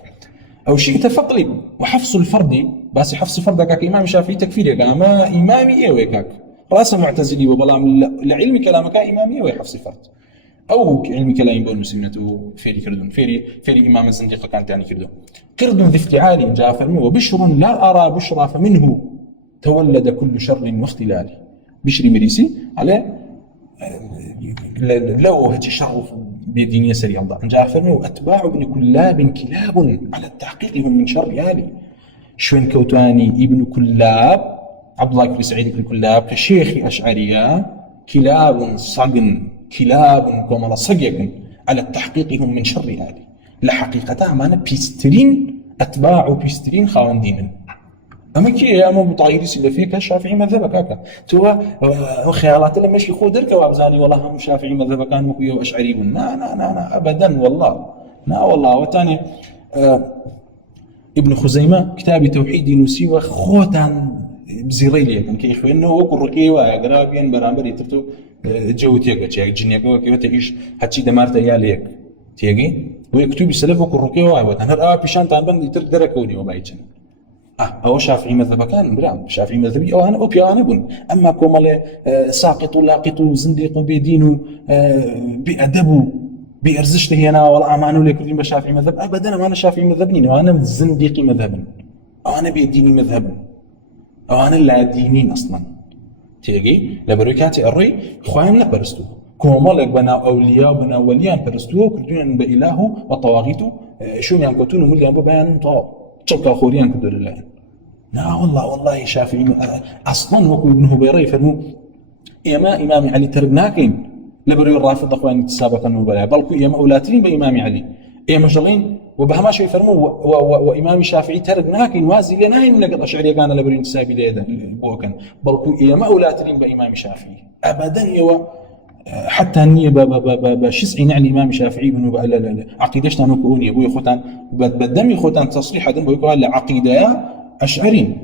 او شيء تفقلب وحفص الفرد بس حفص فردك كامام شافعي تكفير يا ما امامي ايه ويكاك راس معتزلي وبلام لعلم كلامك امامي ويحفص فرد او علم كلام بون مسلمته فيري كردون فيري امام الزنديق كانت يعني كردون قرد ذي افتعال جاء فرمي وبشر لا ارى بشرى فمنه تولد كل شر واختلال بشري مريسي على لو هتشرف بدين سريع الله جاء فرمي واتباع ابن كلاب كلاب على التحقيق من شر يالي شوين كوتاني ابن كلاب عبد الله بن سعيد بن كلاب كشيخ أشعرية كلاب صقن كلاب كما صقيكن على التحقيق هم من شر آلي لحقيقة ما أنا بيسترين أتباع بيسترين خاون دينا أما كي يا أمام بطايري سيلا فيك الشافعي مذهب كاكا توا خيالات لما شي خودر كوابزاني والله هم الشافعي مذهب كان مكوية وأشعري نا أبدا والله نا والله وتاني ابن خزيمة كتاب توحيد نسي وخوتان بزيريليا كان كيخوي انه وكركي واقرابين برامبر يترتو جوتيك تشي جنيكو كيوتا ايش هاتشي دمارتا ياليك تيجي ويكتب سلف وكركي وانا بيشان تان يتر دركوني وبايتشن او شافعي مذهب كان برام شافعي مذهبي او انا اوبيا انا بن اما كومال ساقط لاقط زنديق بدينه بادبه بارزشته هنا ولا امانه لك بشافعي مذهب ابدا ما انا شافعي مذهبني وانا زنديقي مذهبا انا بيديني مذهبا أو أنا لا دينين أصلاً تيجي لبركاتي الري خوان نبرستو كومالك بنا أولياء بنا وليان برستو كردون بإله وطواغيته شو يعني كتونو مليان ببيان طاو تشكا خوريان كدر الله لا والله شافعي أصلاً وكو ابن هبيري فرمو إما إمامي علي تربناكين لبريو الرافض أخواني تسابقا مبالا بلكو إما أولاتين بإمامي علي إما جلين وبهما شيء فرموا وإمام الشافعي تربناكين وازي لناين لقد أشعري كان لبرين تسابي ليدا بوكن بلكو إما أولاتين بإمام الشافعي أبدا يوا حتى النية بشسعين عن الإمام الشافعي بنو عقيدتنا نكوني أبوي خوتان بدمي خوتان تصريح هذا بيقول قال عقيدة أشعرين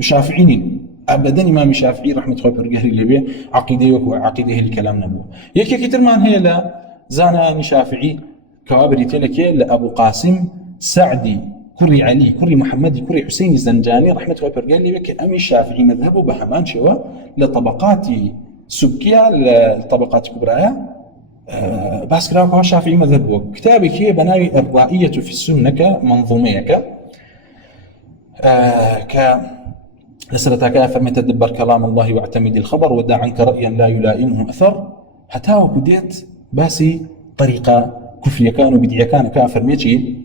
شافعيين أبدا إمام الشافعي رحمة الله برجع اللي بيه عقيدة الكلام نبوه يكي كتير من هي لا زانا شافعي كوابري تلك لأبو قاسم سعدي كري علي كري محمد كري حسين الزنجاني رحمة الله قال لي بك أمي الشافعي مذهبه بحمان شوا لطبقات سبكية لطبقات كبرى بس كراكو الشافعي مذهبه كتابي كي بناوي الرائية في السنة كمنظومية ك لسرتك فما تدبر كلام الله واعتمد الخبر ودع عنك رأيا لا يلائمه أثر هتاو بديت باسي طريقة كفرية كانوا بدعية كان كافر ميتي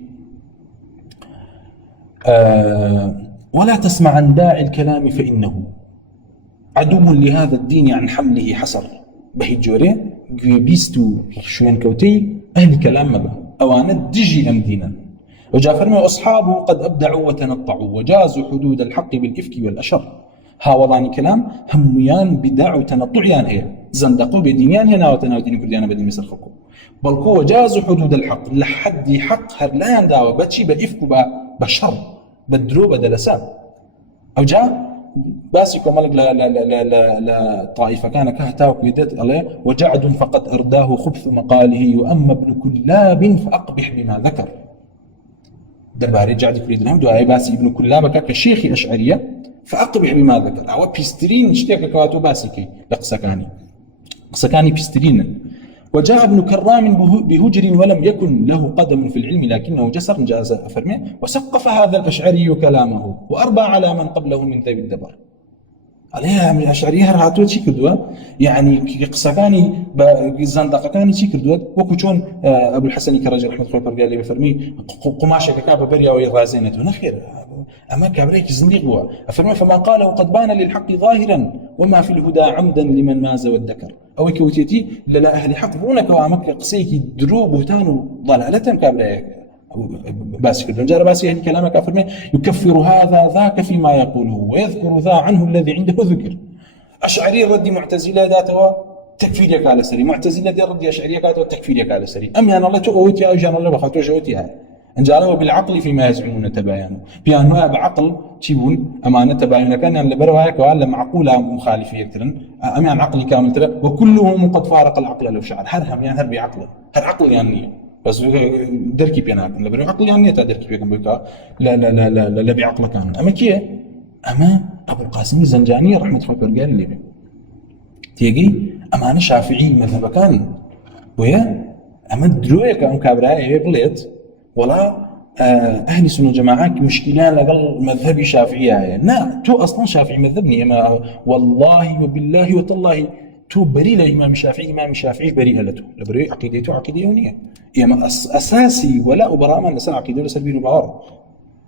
ولا تسمع عن داعي الكلام فإنه عدو لهذا الدين عن حمله حسر بهي جوري بيستو شوين كوتي أهل كلام مبا أوانا دجي أم دينا وجافرمي أصحابه قد أبدعوا وتنطعوا وجازوا حدود الحق بالإفك والأشر هاوضاني كلام هميان بدع وتنطعيان هي زندقوا بدينيان هنا وتناوتين كرديانا بدل مصر خلقوا بلكو وجازوا حدود الحق لحد حق هرلان داوا بتشي بإفك بشر بدرو بدلسان أو جاء باسكو ملك لا طائفة كان كهتاو كيدت عليه وجعد فقد أرداه خبث مقاله وأما ابن كلاب فأقبح بما ذكر دباري جعد كريد الهم دعاء باسي ابن كلاب كشيخ أشعرية فأقبح بما ذكر أو بيسترين اشتيك كواتو باسكي لقسكاني بيسترين وجاء ابن كرام بهجر ولم يكن له قدم في العلم لكنه جسر جاز أفرمه وسقف هذا الأشعري كلامه وأربى على من قبله من ذوي الدبر عليها من الأشعرية رهاتو تشي كردوا يعني قسكاني زندقكاني تشي كردوا وكوشون أبو الحسن كرجل رحمة الله قال لي بفرمي قماشة كابا بريا ويغازينته نخير أما كابريك زنديق هو أفرمي فما قاله قد بان للحق ظاهرا وما في الهدى عمدا لمن ماز والذكر أو كوتيتي لا أهل حق هناك وعمك قصيك دروب وتانو ضلالة كابريك باسك الجار باسي هذه كلامك أفرمي يكفر هذا ذاك فيما يقوله ويذكر ذا عنه الذي عنده ذكر أشعري ردي معتزلة ذاته تكفيرك على سري معتزلة دي ردي أشعرية ذاته تكفيرك على سري أم يعني الله تقوتي أو جان الله بخاطر جوتي هاي إن جعلوا بالعقل فيما يزعمون تباينوا بأنه بعقل تشيبون أمانة تباين كان يعني لبرواك وعلى معقولة مخالفية ترى أم يعني عقلي كامل ترى وكلهم قد فارق العقل لو شعر هرهم يعني هر بعقله هر عقل يعني بس دركي بيناك لبروا عقل يعني تدركي بينكم بيكا لا بعقل كان أما كيه أما أبو القاسم الزنجاني رحمة الله قال لي تيجي أما أنا شافعي مذهب كان ويا أما دروية كان كابراء بليت ولا أهل السنة والجماعة مشكلة لقل مذهبي شافعية لا تو أصلا شافعي مذهبني أما والله وبالله وتالله تو بريء لإمام الشافعي بريء لته لبريء عقيدته عقيدة يونية يعني أساسي ولا أبراء من لسا عقيدة لسا بينه بعار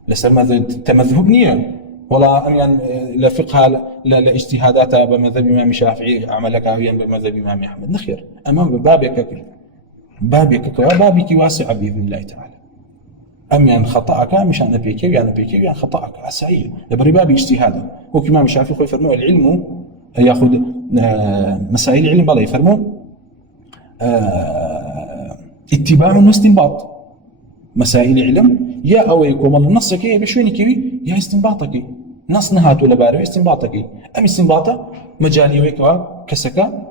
لسا تمذهب نية ولا يعني لا فقه لا اجتهادات بمذهب الإمام الشافعي عملك عويا بمذهب الإمام أحمد نخير أمام بابك وبابك واسع بإذن الله تعالى أم يعني خطأك مش أنا بيكي يعني خطأك أسعي لبري بابي اجتهادا وكما مش عارف يفرموا العلم يأخذ مسائل العلم بلا يفرموا اتباع واستنباط مسائل العلم يا أو يكون النص كي بشويني كي يا استنباطك نص نهات ولا بارو استنباطك أم استنباطه مجالي ويكوا كسكا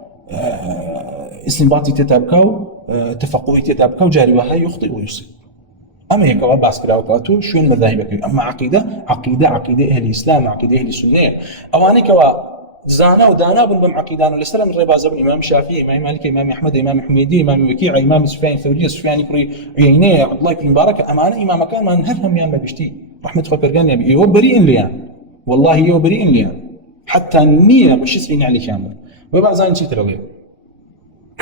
استنباطي تتابكاو تفقهي تتابكاو جاري وهاي يخطئ ويصيب أما هيك باس كلا وقاتو شو المذاهب أما عقيدة أهل الإسلام عقيدة أهل السنة أواني كوا زانا ودانا بن عقيدان الإسلام الرباز ابن إمام الشافعي إمام مالك إمام أحمد إمام حميدي إمام وكيع إمام سفيان الثوري سفيان كري عيينة عبد الله بن مبارك أما أنا إمام كان ما نهرهم يعني ما بيشتي رحمة الله برجاني أبي هو بريء ليان والله هو بريء ليان حتى النية مش يسرين عليه كامل وبعد زين شيء تروي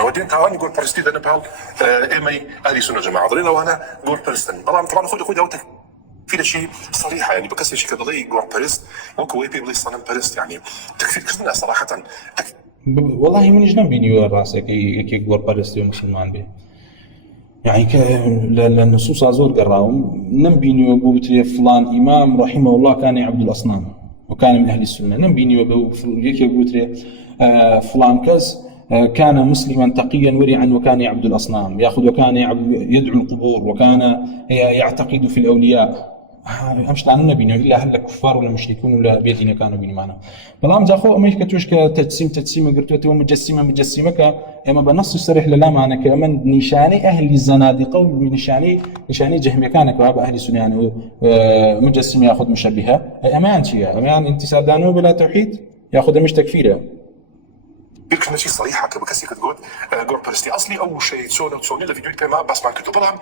ودين تاواني يقول برستي ده نبال إيمي أهل سنة جماعة ضرينا وأنا قول برستن طبعا خذ أوتك في شيء صريحة يعني بكسر شيء كذا ضي قول برست وكوي بيبلي صنم برست يعني تكفير كذا صراحة والله من جنب بيني وراسك كي قول برست ومسلمان به يعني النصوص أزور قراهم نبيني وقلت فلان إمام رحمه الله كان يعبد الأصنام وكان من أهل السنة نبيني وقلت فلان كز كان مسلما تقيا ورعا وكان يعبد الأصنام يأخذ وكان يدعو القبور وكان يعتقد في الأولياء امش لانه نبينه الا هل كفار ولا مشركون ولا بيدين كانوا بين معنا بلام زاخو امريكا توش كتجسيم قرتو مجسمه اما بنص صريح لا معنى كمان نشاني اهل الزنادقه ونشاني جهميه كان كباب اهل سنيان مجسم ياخذ مشبهه امان شيء امان انتساب دانو بلا توحيد ياخذ مش تكفيره بيركش ماشي صريحه كبكسي كتقول جور برستي اصلي اول شيء تسوني لفيديو كما بس ما كنت طبعا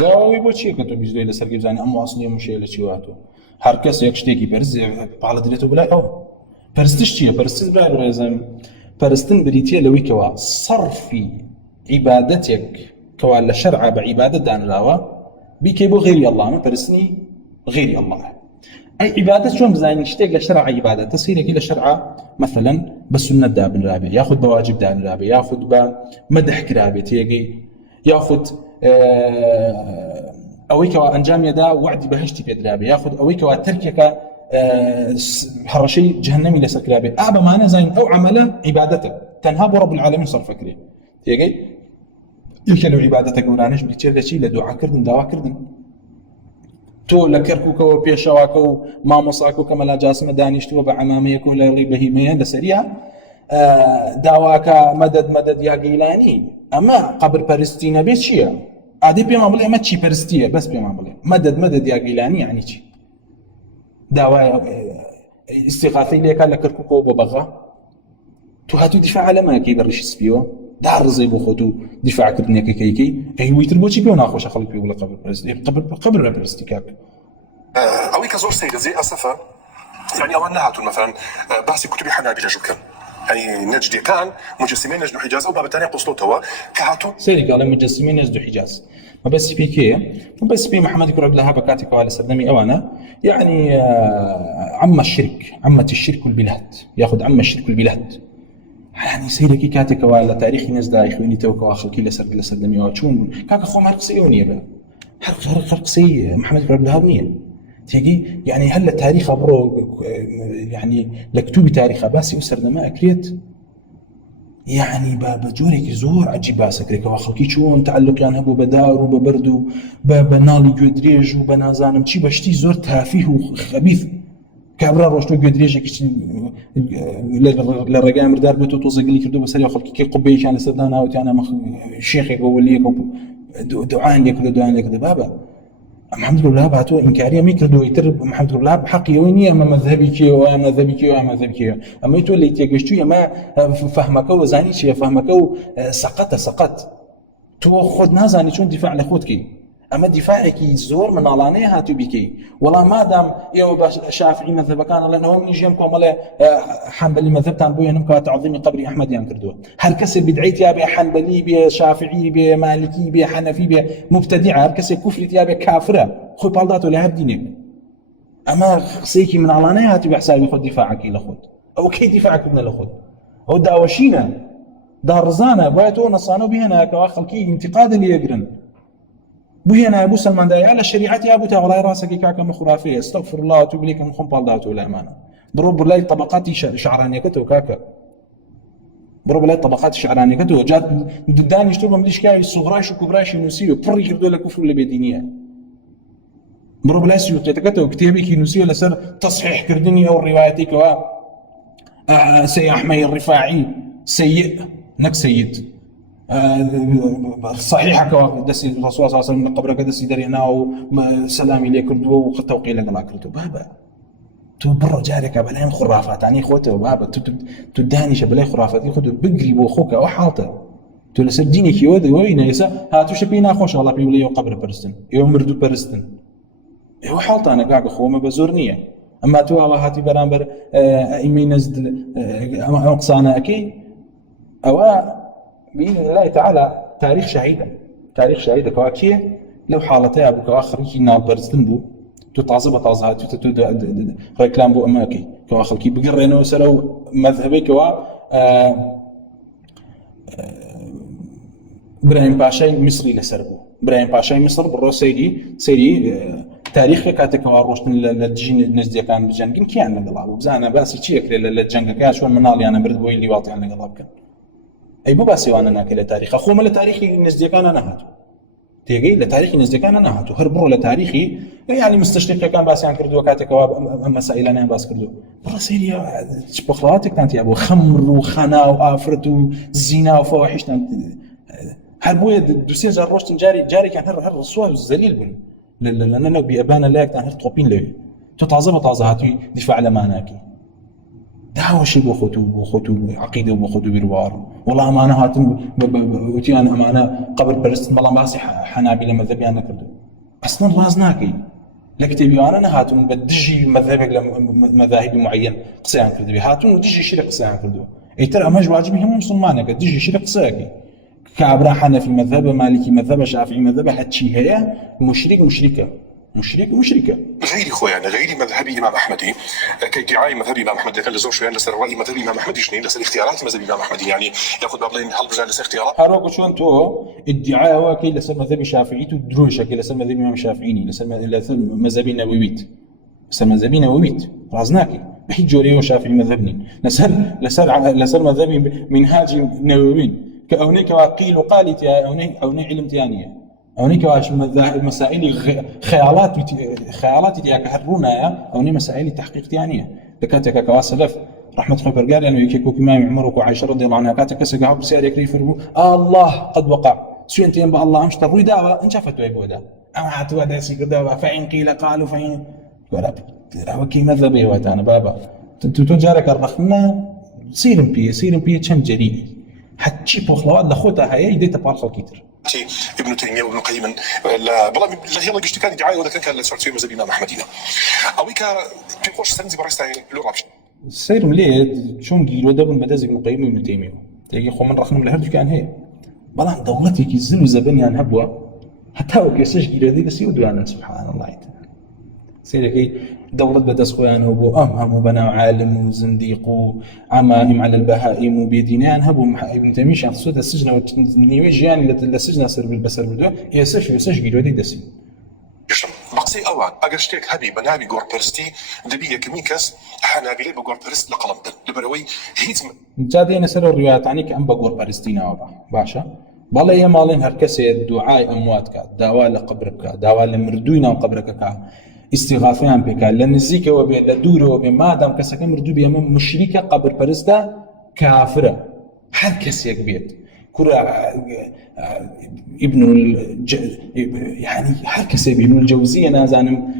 جاوي بوشي كنت بيجي لسرقي بزاني امو اصلي مشي لشيواتو هر کس یک شتێکی بەرز باڵە درێتەوە بلای ئەو پەرستش چییە؟ پەرستش برای بەڕێزم پەرستن بریتیە لەوەی کەوا سەرفی عیبادەتێک کەوا لە شەرعا بە عیبادەت دانراوە بیکەی بۆ غێری ئەڵڵامە پەرستنی غێری ئەڵڵامە ئەی عیبادەت چۆن بزانین شتێک لە شەرعا عیبادەت تەسخیرێکی لە شەرعا مثلا بە سونەت دابنرابێ یاخود بە واجب دانرابێ یاخود بە مەدح کرابێ تێگەی یاخود ئەوەی کەوا ئەنجامیەدا وعدی بەهشتی پێدرابێ یاخود ئەوەی کەوا تەرکێکە هەڕەشەی جەهەنەمی لەسەر کرابێ بەمانە زانین ئەو عەمەلە عیبادەتە تەنها بۆ رەب العالەمین سەرفەکرێ تێگەی یەکێ لەو عیبادەتە گەورانەش بچێت لە چی لە دوعاکردن داواکردن تۆ لە کەرکووکەوە پێشەواکە و مامۆساکە و کەمەلا جاسمە دانیشتووە بە عەمامەیەک و لە ڕێی بەهیمەیە لەسەریە داواکە مەدەد یا گەیلانی ئەمە قەبرپەرستی نەبێت چییە؟ عادی پێمان بڵێ ئەمە چی پەرستیە بەس پێمان بڵێ مەدەد یا گەیلانی یعنی چی؟ داوای ئیستیغاثەی لێکا لە کەرکووکەوە بۆ بەغا تو هاتوو دیفاع لەمەکەی بە ڕیشی سپیەوە داڕزەی بۆ خۆت و دیفاعکردنێکەکەیکەی ئەی ویتر بۆچی پێوە ناخۆشە خەڵک پێ بڵێ قەبرپەرستی کاکە ئەوەی کە زۆر سەیرە زێ ئەسەفە يعني ئەوان نهاتون مثلا باسی کوتوبی حەنابیلەش بکەن يعني نجدي كان مجسمين نجد حجاز او باب ثاني قصلوتوا كهاتو سيري قال مجسمين نجد حجاز ما بس في كي ما بس في محمد كرب لها بكاتك على سردمي اوانا يعني عمة الشرك والبلاد ياخذ عم الشرك والبلاد يعني سيري كي كاتك ولا تاريخ ناس دا يخويني تو واخل كي لسردمي واشون كاك خو مرقسيوني با حرقسي محمد كرب لها بنيه تيجي يعني هلا تاريخ برو يعني لكتوب تاريخ باسي وسردما اكريت يعني بجورك زور عجيبه سكرك واخلكي شلون تعلق يعني هبو بدار وببردو بنالي جودريج وبنازانم شي بشتي زور تافه وخبيث كابرا روشتو جودريج للرجال مردار بتو توزق لي كردو بس واخلكي كي قبي كان سدانا وتانا شيخ يقول لي دعاء لك بابا محمد بن لهاب هاتو انكاريه ميكردو يتر محمد بن لهاب حقي ويني اما مذهبك وانا مذهبك اما يتو اللي تيجشتو ما فهمك وزاني شي فهمك سقط تو خود نازاني شلون دفاع لخوتك اما دفاعك زور من علانيه هاتو بكي والله ما دام شافعي مذهب كان لانه من يجيكم ولا حنبلي مذهب تاع بو ينم تعظيم قبر احمد ينكردو هل كسر بدعيت يا حنبلي بشافعي بمالكي بحنفي بمبتدعه هل كسر كفر يا كافره خو بالداتو لهب دينك اما خصيكي من علانيه هاتو بحسابي خد دفاعك لخود او كي دفاعك من لخود او داوشينا دارزانه بايتو نصانو بهنا كواخلكي انتقاد اللي يقرن بوهنا ابو سلمان داي على شريعتي ابو تا والله راسك كاكا خرافيه استغفر الله وتوب اليك من بالداتو الامانه بروب لا طبقات شعرانيه كتو كاكا بروب لا طبقات شعرانيه كتو جات دداني شتو مليش كاي صغراش وكبراش نسيو بري كردو لك كفر البدينيه بروب لا سيوطي كتو كتابي كي نسيو لسر تصحيح كردني او روايتي كوا سي احمد الرفاعي سيء نك سيد صحيحة كدسي الرسول صلى الله عليه وسلم قبل كدسي درينا وسلام إليك كردو وتوقيل لك كردو بابا تو برا جارك بلاين خرافات يعني خوته بابا تو دانيش بلاي خرافات ياخذ بقري بو خوك او حالته تو لسديني كي وين يسا هاتو شبينا خوش والله بيولي قبر برستن يوم مردو برستن هو حالته انا قاعد اخو ما بزورنيه اما تو هاتي برامبر ايمي نزل اقصانا اكي او بإذن الله تعالى تاريخ شهيدة كواكية لو حالتها أبو كواخر كي نال برزدن بو تتعصب تعصها تتود ركلام بو أماكي كواخر كي بقرينا وسلو مذهبي كوا إبراهيم باشاي مصري لسربو إبراهيم باشاي مصر برو سيدي تاريخ كاتك واروشتن للجين نزدي كان بجنگن كي أنا قلابو بزانا باسي چي أكري للجنگ كاش شون منالي أنا برد بوي اللي واطي أنا قلاب كان أي بو باسي وانا ناكل تاريخ أخو مال تاريخي نزدي كان أنا هاتو تيجي لتاريخي نزدكان نهاتو هربرو لتاريخي يعني مستشرقه كان باسيان كردو كاتك مسائل انا باس كردو برا سيريا بخلاتك كانت يا ابو خمر وخنا وافرت وزنا وفواحش هربو دوسين جروش جاري كان هر الصواب الذليل بن لانه بيبان لا كان هر طوبين له تعزب هاتي دفاع على معناكي دعوة شيء بخطو عقيدة وبخطو بروار والله ما أنا هاتم وتي أنا قبل برست ملا باسي حنابلة مذهبي أنا كردو أصلاً رازناكي لكتبي أنا هاتم بدجي مذهبك لمذاهب معين قصيان كردو هاتم ودجي شيء قصيان كردو أي ترى ما جواجبي هم مسلمانك دجي شيء قصياكي كعبرا حنفي مذهب مالكي مذهب شافعي مذهب حتشي هي مشركة غيري خويا يعني غيري مذهبي امام احمدي كادعاء مذهبي امام احمد كان لزوج شويه لسر راي مذهبي امام احمد شنو لسر اختيارات مذهبي امام احمد يعني ياخذ بابلين هل برجع لسر اختيارات هاروكو شلون تو ادعاء هو كي لسر مذهبي شافعي دروشه كي لسر مذهبي امام شافعيني لسر مذهبي نوويت لسر مذهبي نوويت رازناكي بحيث جوري وشافعي مذهبني لسر مذهبي منهاج نووي كأونيك وقيل وقالت يا أوني علم تيانية أونيك واش مسائل خيالات ديالك هرونا يا أوني مسائل تحقيق تيانية دكاتك كواسلف رحمة خبر قال يعني يكيكو كمام عمرك وعائشة رضي الله عنها كاتك سجها بسير يكري فربو الله قد وقع سوينتين بقى الله أمشطر ويداوا انشافت ويبودا أما عتوا داسي كدا فإن قيل قالوا فإن ولا وكي مذهبي واتانا بابا تجارك الرخمة سيرم بي كم جريء حتشي بخلوات لخوتها هي يديت بارخل كتير ابن تيميه وابن قيم لا والله لا هي لقيت كان دعايه ولا كان صارت في مذهب امام احمدينا او كا بيقولش سنزي براستا لغه سير مليت شون قيلوا دابا بدازي ابن قيم وابن تيميه تيجي خو من رخنا لهرج كان هي بلا دولتي كيزلوا زبني عن هبوا حتى وكيسج قيلوا ذي بس يودوا انا سبحان الله سيركي دولة بدس خويان هو أمهم وبنا عالم وزنديق وعمائم على البهائم وبيدينان هبوا ابن تيمية عن صوت السجن والنيويج يعني للسجن صار بالبصر بدو يسج قيلوا ذي دسي بقصي أوان أجرشتك هبي بنابي جور برستي دبيه كميكس حنابلة بجور برست لقلمدن لبروي هيتم جادين سر الروايات عنك أم بجور برستينا وبا باشا بالله يا مالين هركسي دعاء أمواتك دعوة لقبرك دعوة لمردوينا وقبرك استغاثيان بك لنزيك وبي لدور وبي ما دام كسك مردو بي امام مشركه قبر برستا كافره هر كسي يكبيت كرة يعني هر كسي ابن الجوزية نازانم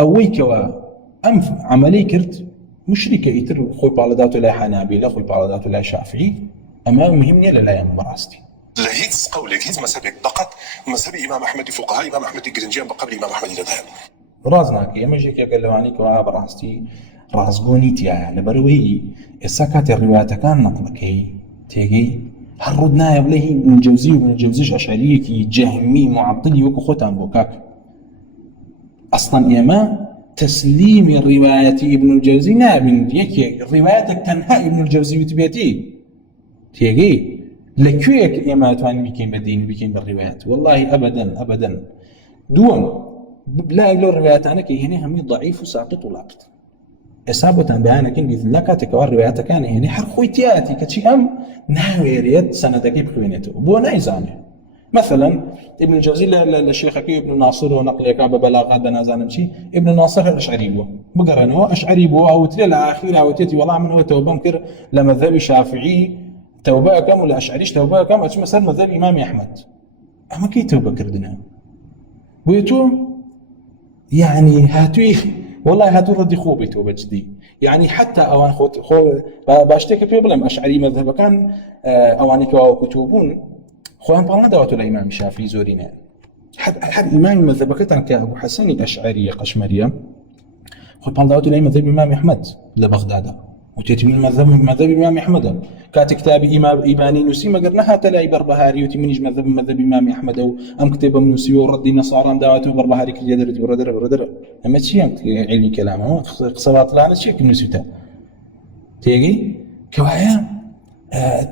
اويك وام عملي كرت مشركه يتر خوي بالاداتو لا حنابلة خوي بالاداتو لا شافعي اما مهمني لا يا مراستي لهيت قولك هيت مسابق بقت مسابق امام احمد فقهاء امام احمد الجرنجيان قبل امام احمد لدهن رازناك يا مجيك يا كلوانيك وابراستي رازقونيتي على بروي السكات الروايات كان نقلك تيجي هردنا يبليه ابن الجوزي وابن الجوزي اشعريكي جهمي معطلي وكو ختان بوكاك اصلا يما تسليم الروايه ابن الجوزي نابن يكي روايتك تنهى ابن الجوزي وتبيتي تيجي لكويك يما تواني بكين بدين بكين بالروايات والله ابدا دون لا يقولوا الروايات أنا كي هنا هم ضعيف وساقط ولاقط إصابة بأنك إن بإذن الله كاتكوا الروايات كان هنا حرخويتياتي كشي أم ناويريت سندك بخوينته بونا إزانه مثلا ابن الجوزي للشيخ كي ابن ناصر ونقل يكاب بلاغات بنازان مشي ابن ناصر الأشعري بو بقرنه أشعري بو أو تري الأخير أو تيتي والله من هو توبنكر لمذهب الشافعي توبة كم ولا أشعريش توبة كم أتش مثلا مذهب إمام أحمد أما كي توبة كردنا بيتو يعني هاتوي والله هاتو ردي خوبي توبة جدي يعني حتى أوان خو باشتكي بروبلم أشعري مذهب كان أواني كتبون خوان بالله دواتو الإمام الشافعي زورينا حد إمام مذهب كتن كأبو حسن الأشعري قشمرية خو بالله دواتو الإمام مذهب أحمد لبغداد وتيتي من مذهب إمام أحمد كات كتاب إمام إباني نسي ما قرناها تلاقي بربهاري وتمنيج مذهب إمام أحمد أو أم كتاب من نسي وردي نصارى دعوته بربهاري كل جدرت بردر أما شيء علمي كلامه قصبات لا شيء كنسيته تيجي كوايا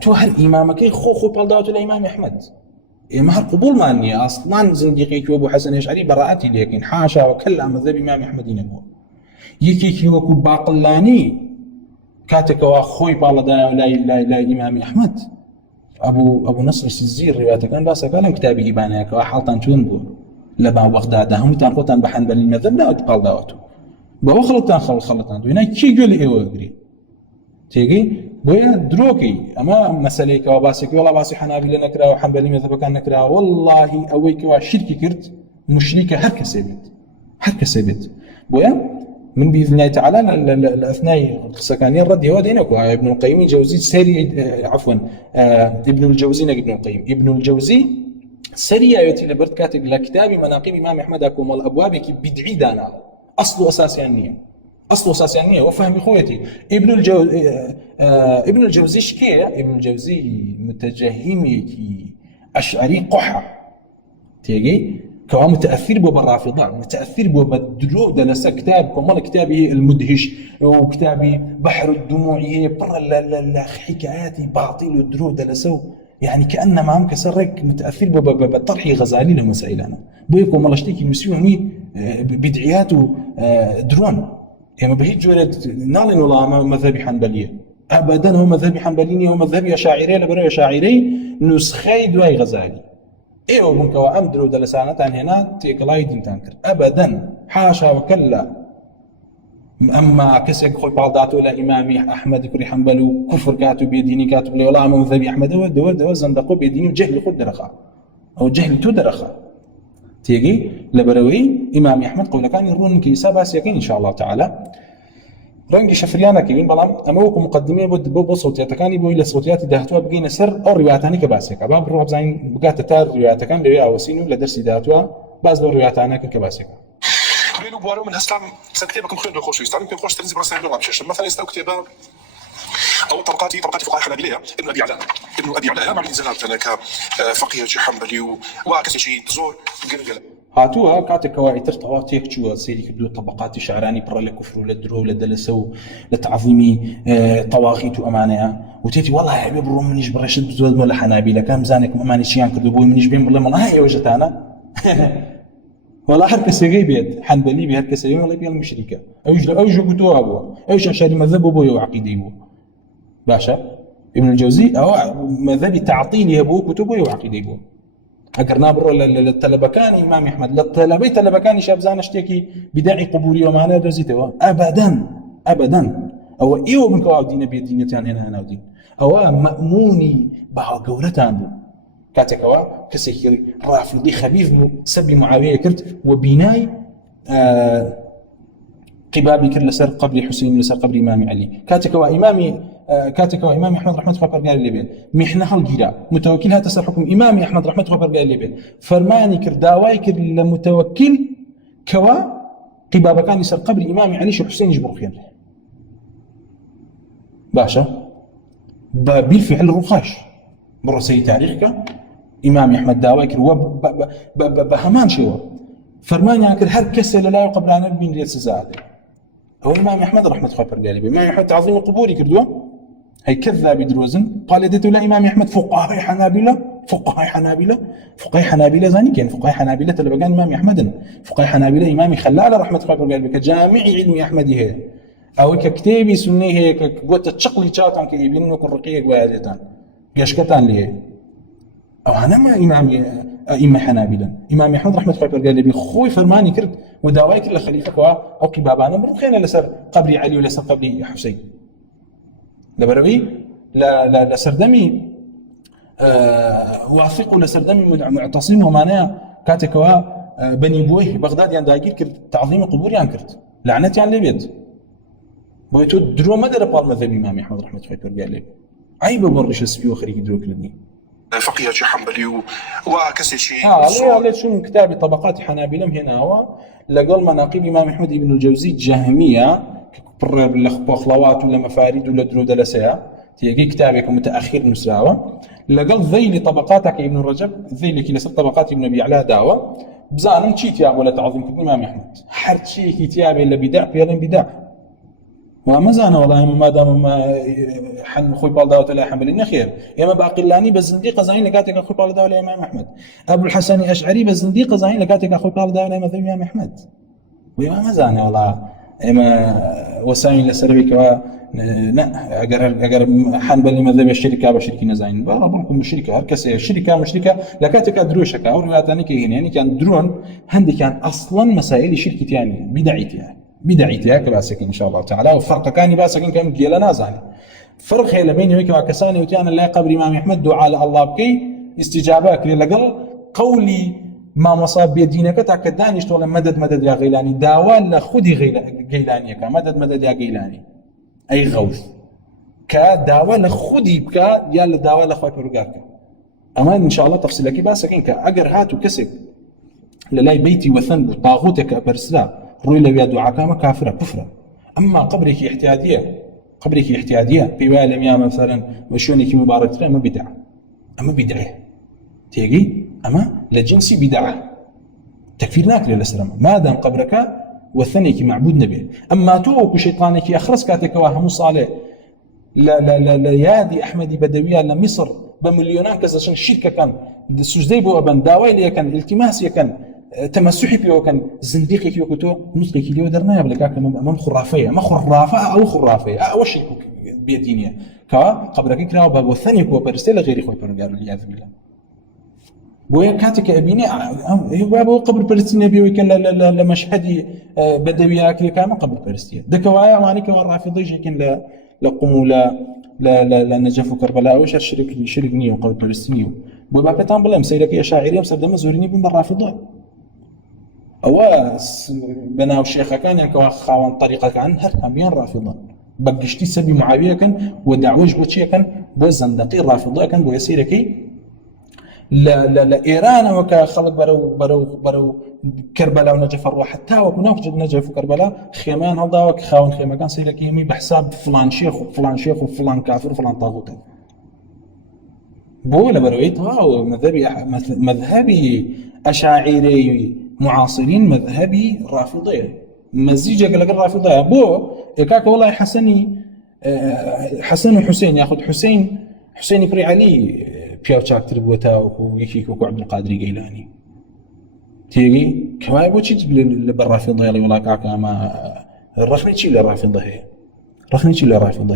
توهر إمامك خو بالدعوة الإمام أحمد ما قبول ماني أصلاً زنديقي أبو حسن الأشعري براءتي لكن حاشا وكلا مذهب إمام أحمد ينبوه يكي وكو باقلاني كاتك واخوي بالله لا إمام أحمد ابو نصر السزير روايته كان باسا كلام كتابي ايبانيك وحالتان تون بو لبا بغداد هم تان قوتان بحنبل المذهب لا تقال داوتو بو خلطان خلطان دوينا كي يقول ايوا يغري تيجي بويا دروكي اما مساله كواباسك والله باسي حنابلة نكرا وحنبلي مذهب كان نكرا والله اويك وشركي كرت مشركه هركسبت بويا من باذن الله تعالى الاثناء السكانيه الرد هو دينك ابن القيم الجوزي سري عفوا ابن الجوزي سري ياتي لبرت كاتب لكتاب مناقب امام احمد اكم والابواب كي بدعي دانا اصل اساسي النيه وفهم اخوتي ابن الجوزي شكيه ابن الجوزي متجهمي كي اشعري قحه تيجي كوا متاثر بالرافضه متاثر بالدروب دلس كتاب كمان كتابه المدهش وكتابي بحر الدموع هي برا حكاياتي باطل الدروب دلسو يعني كانما هم كسرك متاثر بطرح غزالي لمسائل انا بيكم والله اشتكي مسيومي بدعيات درون يعني بهيج جورد نالين والله مذهبي حنبليه ابدا هو مذهبي حنبليني هو مذهبي اشاعري لبرو اشاعري نسخي دواي غزالي ايوه من كوا امدرو دلسانتان هنا تيكلاي دين تانكر ابدا حاشا وكلا اما كسك خوي بالداتو الى امامي احمد كري حنبل كفر كاتب بيديني كاتب لي والله مذهبي احمد دو زندقوا بيديني وجهل خد درخا او جهل تو درخا تيجي لبروي امام احمد قول كان يرون كي سباس يقين ان شاء الله تعالى رنجي شفريانا كيين بلام اموكم مقدميه بو صوتيات كان يبو الى صوتيات دهتوا بقينا سر او رواياتاني كباسك باب روح زين بقات تار روايات كان ليا وسينو لدرس دهتوا باز رواياتنا كان كباسك بينو بوارو من هسلام كتابكم خير دو خوش يستعمل خوش تنزل براسل بلا مشاش مثلا يستو كتابه او طبقات فقهاء الحنابلة ابن ابي علاء مع الانزالات انا كفقيه حنبلي وكذا شيء تزور قلقل هاتوها كاتك كواعي ترتوا تيكتشوا سيري كدو طبقات شعراني برا لكفر للدرو لدلسو لتعظيمي طواغيت وامانه وتيتي والله يا حبيب الروم منيش برشد بزود ولا حنابلة كان زانكم اماني شيان كدو بوي منيش بين والله ما هي وجهتانا والله حركه سيغي بيت حنبلي بي حركه سيغي والله بيال مشركه اوجو كتو ابو اوش عشان مذهب ابو وعقيده ابو باشا ابن الجوزي او مذهب تعطيلي ابو كتبه وعقيده ابو اقرنا برو للطلبكان امام احمد للطلبكان شاب زان اشتكي بداعي قبوري وما لا دوزيته ابدا او ايو من كوا دين بيدينتان هنا ودين او ماموني با قولتان بو كاتكوا كسيكي رافضي خبيث سب معاويه كرت وبناي قبابي كر لسر قبر حسين لسر قبر امام علي كاتكوا امام احمد رحمه الله قال لي بين محنه الجيرا متوكلها تسر حكم امام احمد رحمه الله قال لي بين فرماني كر داواي كر لمتوكل كوا قبابه كان يسر قبر امام علي شو حسين يجبر خير باشا بالفعل رخاش برسي تاريخك امام احمد داواي كر بهمان شو فرماني كر هر كسل لا قبل ان بين ريال سزاد هو الامام احمد رحمه الله قال لي بين امام احمد تعظيم القبور كردوه هي كذاب دروزن قال ديتو لا امام احمد فقهاء حنابلة زاني كان فقهاء حنابلة اللي بقى امام احمد فقهاء حنابلة امام خلال رحمه الله قال بك جامع علم احمد هي او ككتابي سني هيك قوت تشقلي تشاتن كيبين لك الرقيق وهذيتان قشكتان لي او انا ما امام حنابلة امام احمد رحمه الله قال لي خوي فرماني كرت وداواي كل خليفه او قبابانا مرخينا لسر قبر علي ولا سر قبر حسين لبروي لا سردمي واثق ولا سردمي معتصم ومعناه كاتكوا بني بويه بغداد يعني داير كرت تعظيم قبور يعني كرت لعنتي على البيت بويتو درو ما در بال مذهب امام احمد رحمه الله قال لي عيب برش اسبيو خريج درو كلني فقيه حنبلي وكسي شيء ليه شو كتابي طبقات حنابلة هنا هو لقال مناقب امام احمد ابن الجوزي جهميه بر بالخلوات ولا مفاريد ولا درو دلسها تيجي كتابك متاخر نسراوه لقال ذيلي طبقاتك ابن رجب ذيلي كي لسه طبقات ابن ابي علاء داوه بزانم تشيت يا ولا تعظيم الامام احمد حر شيء كتابي الا بدع بيلا بدع وما زانا والله ما دام ما حن خوي بالداوت ولا حنبلي خير يا ما باقلاني بزنديق زين لقاتك اخوي بالداوت ولا امام احمد ابو الحسن الاشعري بزنديق زين لقاتك اخوي بالداوت ولا امام احمد ويا ما زانا والله اما وسائل لسربك نا اگر حنبل مذهب الشركه بشركه نزاين بربكم الشركه هركس الشركه مشركه لكاتك دروشك او رياتاني كاين يعني كان درون هندي كان اصلا مسائل شركه يعني بدعيتها كباسك ان شاء الله تعالى وفرق كان باسك كان ديال نازاني فرق هي بيني وبين كساني وتيان الله قبر امام احمد دعاء الله بكي استجابك لقل قولي ما مصاب بيدينك تاكداني اشتغل مدد يا غيلاني داوال لخدي غيلاني مدد يا غيلاني اي غوث كداوال لخدي بكا يا داوال لخوي برغاك اما ان شاء الله تفصيل لك باسكين كاجر هاتو كسب للاي بيتي وثن طاغوتك برسلا روي لو دعاء كما كافره كفره اما قبرك احتياجيه في والم يا مثلا وشونك مبارك ما بدعه تيجي اما لجنسي بدعه تكفيرناك للاسلام ما دام قبرك وثنيك معبود نبي اما توك شيطانك اخرس كاتك وهم صالح لا يادي احمدي بدويه لمصر بمليونان كذا عشان الشركه كان سجدي بو ابن داوي كان التماس كان تمسحي بيو كان زنديقك يوكتو نطقك اللي ودرناها بلا كان امام خرافيه ما خرافه او خرافيه او شيء بيدينيه كا قبرك كراو باب وثنيك وبرسل غير خوي برغار والعياذ بالله بويا كاتك ابيني هو قبر فلسطين بيو كان لا مشهدي بدوي اكل كان قبر فلسطين دكوايا مانيك الرافضي كان لقوموا لا نجف كربلاء وش شركني وقبر فلسطيني بوبا كتان بلا مسيرك يا شاعري مسبدا مزورني بن الرافضه او بناو الشيخ كان يكو خاون طريقه كان همين رافضه بقشتي سبي معاويه كان ودعوج بوتشي كان بوزندقي الرافضه كان بو يسيركي لا ايران وكا خلق برو كربلاء ونجف الروح حتى وكناك نجف كربلاء خيمان هذا وك خاون خيمه كان سيركي يمي بحساب فلان شيخ وفلان شيخ وفلان كافر وفلان طاغوت بولا برويت مذهبي اشاعري معاصرين مذهبي رافضيه مزيجه قال الرافضيه بو كاك والله حسن وحسين ياخذ حسين يقري علي بياو تشاكتر بوتا ويكيكو عبد القادر جيلاني تيجي كما يبوتشي بالرافضه يلي ولا كاكا ما رخني شي للرافضه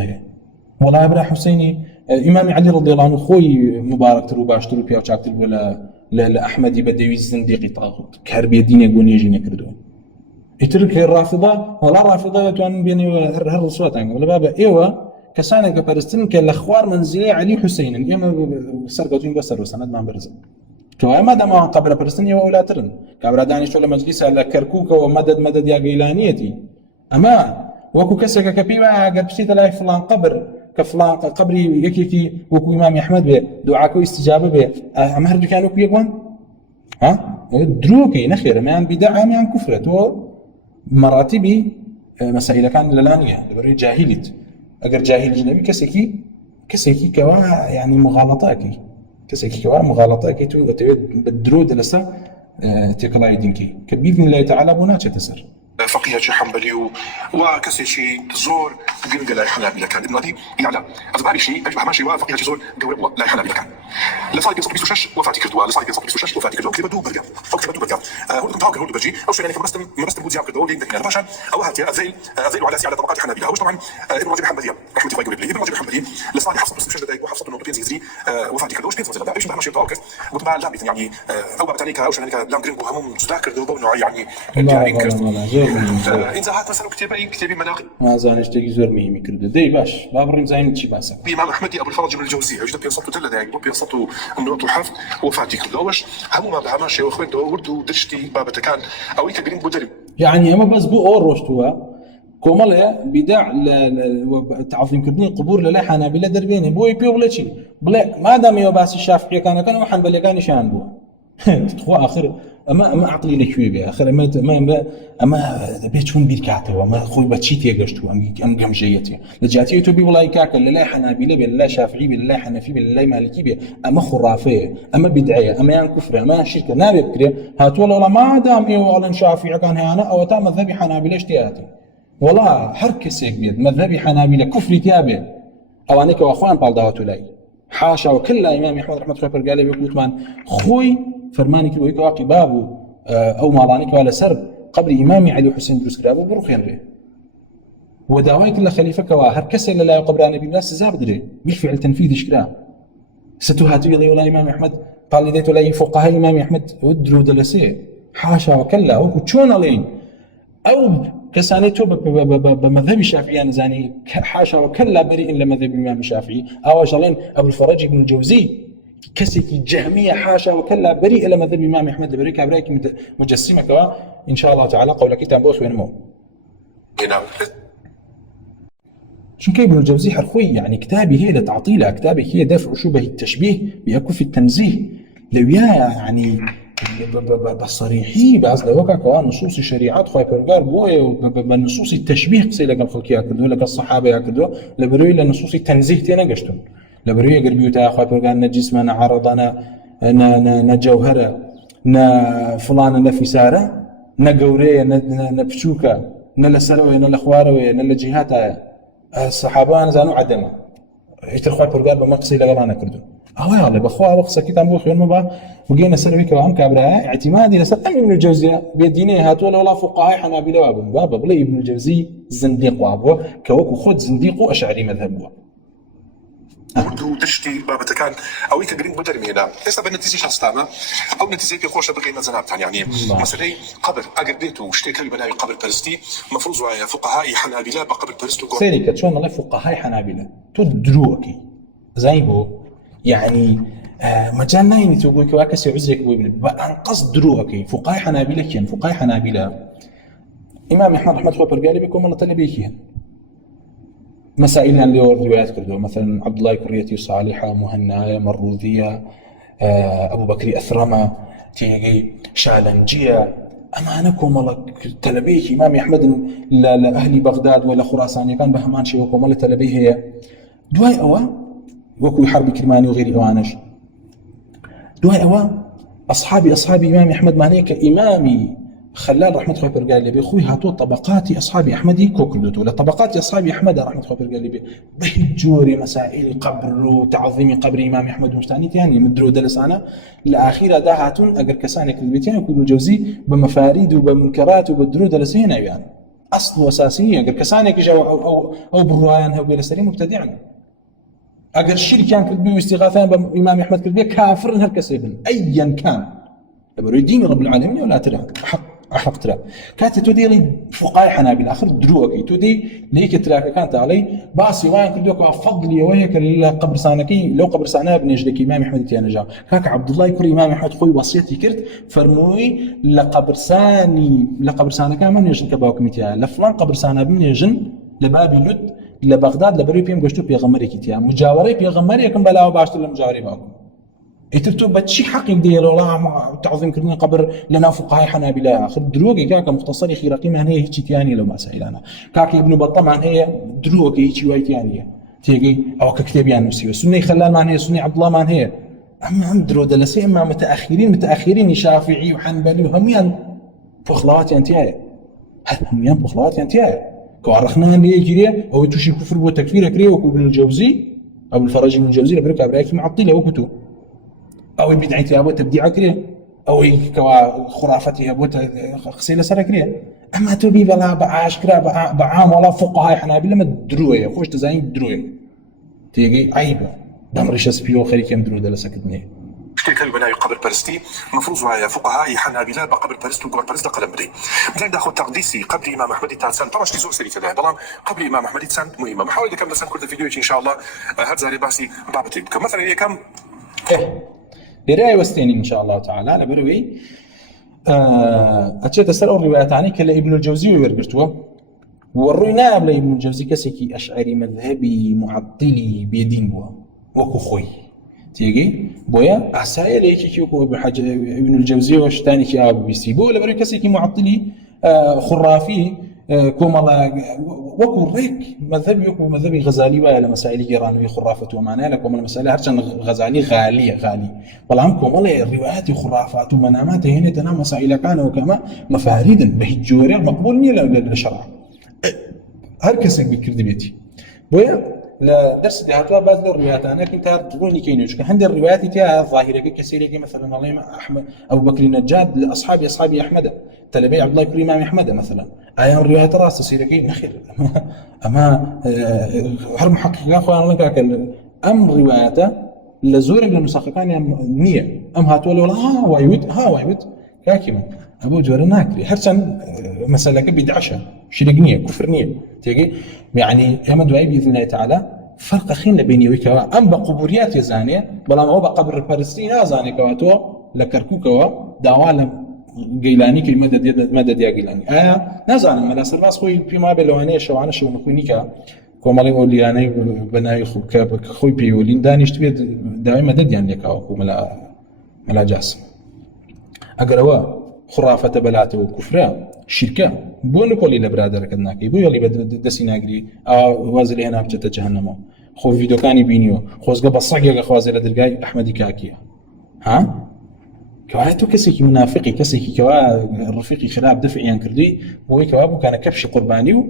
هي والله ابراهيم حسيني امام علي رضي الله عنه خوي مبارك ترو باش ترو بياو تشاكتر ولا احمد بدوي الزنديقي طاغوت كهربي دين يقول يجيني كردو يترك الرافضه ولا رافضه توان بيني هر صوت ولا بابا ايوه كسانه كبرستن كالاخوار منزلي علي حسين اما سرقتين بسر وسند ما برز تو ما دام قبر برستن ولا ترن كبر داني شو مجلس على كركوك ومدد يا غيلانيتي اما وكو كسك كبيبا قبسيت لا فلان قبر كفلان قبري يكيكي وكو امام احمد به دعاكو استجابه به امهر كانوا كيغوان ها دروكي نخير ما عن بدعه ما عن كفره تو مراتبي مسائل كان للانيه بري جاهلت اگر جاهل جنبي كسكي كوا يعني مغالطاكي تو بالدرود لسا تكلاي دينكي باذن الله تعالى بناتش تسر فقيه شي حنبلي وكسي شي زور قنقل لا حنابلة كان ابن غادي يعلى أذباري شي أجمع ماشي وفقيه شي زور قوي الله لا حنابلة كان لصايب يصب بيسوشش وفاتي كردوا لصايب يصب بيسوشش وفاتي كردوا كتبدو برقم فكتبدو برقم هو كنت هاكر هو بجي أو شيء يعني مبستم بوديا كردوا لين ذكنا باشا أو هاتي ذيل على سيادة طبقات حنابلة هوش طبعا ابن رجب حنبلي رحمة الله يقول لي ابن رجب حنبلي لصايب حفص بس مشهد دايق وحفص النقطتين زيزري وفاتي كردوا وش بينزل ايش ماشي طاوكس وطبعا لا يعني او بتانيكا او شنو لام جرين وهم تذاكر دو نوع يعني هات مثلا كتابي مناقب ما زانش تيجي زور مهمي كردو دي باش بابرين زين شي باسك الامام احمد ابو الفرج من الجوزي وجد بينصتوا تلا دايق بينصتوا النقط وحف وفاتي كردو واش هم ما بها ماشي واخوين دو وردو درشتي بابته كان او يكبرين بودري يعني اما بس بو اوروشتوا كومله بدع تعظيم كردني قبور لا حنابلة دربيني بو يبيو بلا شيء بلا ما دام يباس الشافعي كان وحنبلي كان شان بو تخو اخر اما عقلي لك بي اخر اما بيتون بيركاته وما خوي بتشيتي قشتو ام جمجيتي لجاتي تو بي والله كاك لا حنابلة بالله شافعي بالله حنفي بالله مالكي بي اما خرافيه اما بدعيه اما يان كفر اما شرك نابي بكري هات والله ما دام يو شافعي كان هنا او تا مذهبي حنابلة اشتياتي والله حركسك بيد مذهبي حنابلة كفر تيابه او انك واخوان بالداوتو لاي حاشا وكل امام احمد رحمه الله قال لي بيقول خوي فرمانك لو يكو بابو او مالانك ولا سرب قبر امامي علي حسين دروس كرابو بروخين به وداوایك لە خەلیفەکەوە هەر کەسێ لە لای قبرانە بی سزا بدرێ بالفعل تەنفیذش کرا ستو هاتووی لە وڵای ئیمامی ئەحمەد قاڵی دێتۆ لای فقەهای ئیمامی ئەحمەد درو دەلەسێ حاشا وەکەلا وەکو چۆن ئەڵێن ئەو کەسانەی تۆ بە مەذهبی شافعی نزانی حاشا وەکەلا بەریئن لە مەذهبی ئیمامی شافعی ئەوەش ئەڵێن ئەبوالفەرەج ابن الجەوزی کەسێکی جەهمیە حاشا وەکەلا بەریئە لە مەذهبی ئیمامی ئەحمەد لەبەرەوەی کابرایەکی مجەسیمەکەوە إن شاء الله تعالى قولەکەیتان بۆ خوێنمەوە. شنو ابن الجوزي حرفيا يعني كتابي هي لتعطيلها كتابي هي دفع شبه التشبيه بيكف التنزيه لو يعني بصريحي بعض لوكا كوان نصوص الشريعات خوي برجار بوي بنصوص التشبيه قصي لك الخلق ياكدوا لك الصحابه ياكدوا لبروي لنصوص التنزيه تينا قشتون لبروي قربيو تا خوي برجار نجسم انا عرضنا نجوهره نا فلان نفساره نقوريه نبشوكا نلسروي نلخواروي نلجهاتا الصحابه زانوا عدمه يترخوا برجار بمقصي لغلانا كردو أهو يلا بخوا وقصة كتاب بوخ يوم ما وجينا سلبي كوام كابراء اعتمادي لسر ابن الجوزي بيدينه هاتوا ولا فقهاء حنابلة وابن بابا بلي ابن الجوزي زنديق وابوه كوكو خد زنديق وأشعري مذهبه ودو دشتي بابا كان او يك جرين بدر مينا لسه بنتيجه شخصتنا او نتيجه في خوشه بغينا زنابت يعني مثلا قبر اقديتو اشتكى بناي قبر برستي مفروض فقهاء حنابلة بقبر برستو سيرك شلون الله فقهاء حنابلة تدروكي زيبو يعني مجال نايني تقول كواكسي عزرك بابن بأنقص دروكي فقهاء حنابلة كين فقهاء حنابلة إمام أحمد رحمة الله برجالي بيكون من طلبيكين مسائل اللي روايات كردو مثلا عبد الله كريتي صالحة مهناية مروذية أبو بكر أثرمة تيجي شالنجية أمانكم الله تلبيه إمام أحمد لأهل بغداد ولا خراسان كان بهمان شيء وكم الله تلبيه هي دواي أوا وكو حرب كرماني وغير أوانش دواي أوا أصحابي إمام أحمد مانيه كإمامي خلال رحمة الله برجال لي بخوي هاتو طبقات أصحاب أحمدي كوكلتو لطبقات أصحاب أحمد رحمة الله برجال لي بهجوري مسائل قبر وتعظيم قبر إمام أحمد مستاني يعني مدرو دلس أنا الأخيرة ده هاتون أجر كسانك البيتين وكل الجوزي بمفاريد وبمنكرات وبدرو دلسين يعني أصل وأساسية أجر كسانك جا أو بالروايان هو بالسليم مبتدعا أجر الشرك كان كذبي واستغاثان بإمام أحمد كذبي كافر هالكسبن أيا كان يريدين رب العالمين ولا ترى أحق ترى كانت تودي لي فقهاء حنابلة آخر دروكي تودي ليك ترى كانت علي باسي وين كردوك أفضل وهيك القبر سانكي لو قبر سانا بنجدك إمام أحمد تيانا جا كاك عبد الله يكري إمام أحمد خوي وصيتي كرت فرموي لقبر سانا كان من يجن كباوكم تيانا لفلان قبر سانا بنجن لبابي لد لبغداد لبروي بيم قشتو بيغمري كتيا مجاوري بيغمري كم بلاو باشتر لمجاوري باكم يترتب بتشي حق يدير والله تعظيم كرني قبر لنا فقهاء حنابلة آخر دروقي كاك مختصر خيرقي ما هي هيك تياني لو ما سائلنا كاك ابن بطة ما هي دروقي هيك وايتيانية تيجي أو ككتاب يعني مسيو سني خلال ما هي سني عبد الله ما هي أما هم درود لسي أما متأخرين شافعي وحنبلي وهميان بخلوات ينتهي هميان بخلوات ينتهي كوارخنا اللي يجري أو توشي كفر وتكفير كريه وابن الجوزي أو الفرج من الجوزي لبرك أبراكي معطلة وكتو أو بدعتي أبو تبديع كريه أو كوا خرافتي أبو خسيلة سر كريه أما تبي بلا بعاش كرا بعام ولا فقهاء حنابلة ما دروية خوش تزاين دروية تيجي عيبة دمرش سبيو خلي كم درو ده لسكتني اشتكى بناء قبر برستي مفروض على فقهاء حنابلة بقبر برست وقبر برست قلم بدي مثلا داخل تقديسي قبر إمام أحمد تانسان طبعا شتي زور سري كذا بلام قبر إمام أحمد تانسان مهمة محاول كم مثلا كل فيديو إن شاء الله هاد زاري باسي بابتي مثلا هي كم لرأي وستين إن شاء الله تعالى لبروي أتشت السر الروايات عني كلا ابن الجوزي ويرجتوه والرنا بلا ابن الجوزي كسكي أشعري مذهبي معطلي بيدين بوا وكخوي تيجي بويا أحسايا ليكي كيوكو ابن الجوزي وشتاني كي أبو بيسيبو لبروي كسكي معطلي خرافي كوما وكو ريك مذهبي وكو مذهبي غزالي ولا مسائل إيرانية خرافة ومعناها لكم المسائل هرشان غزالي غالي والعمكم والله الروايات خرافات ومنامات هنا تنام مسائل كانوا كما مفاريدا بهجوري مقبول ني للشرع هركسك بكرد بيتي بويا لا درس دي هاتوا بعض الروايات انا كنت تقولني كاينوش كان عندي الروايات تاع ظاهره كثيره مثلا الله احمد ابو بكر النجاد لاصحاب احمد تلبي عبد الله كريم أحمد مثلا أيام رواية راس تسيركي نخير أما هر محقق أخوان لك أم روايته لزور من المساققان نية أم هاتوا ولا ها وايوت كاكيما أبو جورا ناكري حرصا مسألة بدعشة شرقنية كفرنية تيجي يعني أمد وعي بإذن الله تعالى فرق خين بيني وكوا أم بقبوريات يزانية بلا ما هو بقبر الفلسطيني زاني كواتو لكركوكوا دعوالم جيلاني كي مدد يا جيلاني نازل من الأسر راس خوي فيما بلوانية شو شو نخوي نيكا كمالي أولياني بناي خوي بيولين دانيش تبي دائما مدد يعني كوا ملا جاسم أقرأوا خرافة بلاته وكفرة شركة بون كولي لبرادر كدناكي بو يلي بدسي ناقري وازلي هنا بجت جهنم خو فيديو كاني بينيو خوزقه بصقيقه خوازله درقاي احمدي كاكيا ها كوايتو كسيكي منافقي كسيكي كوا رفيقي خراب دفعي انكردي بو كوابو كان كبش قرباني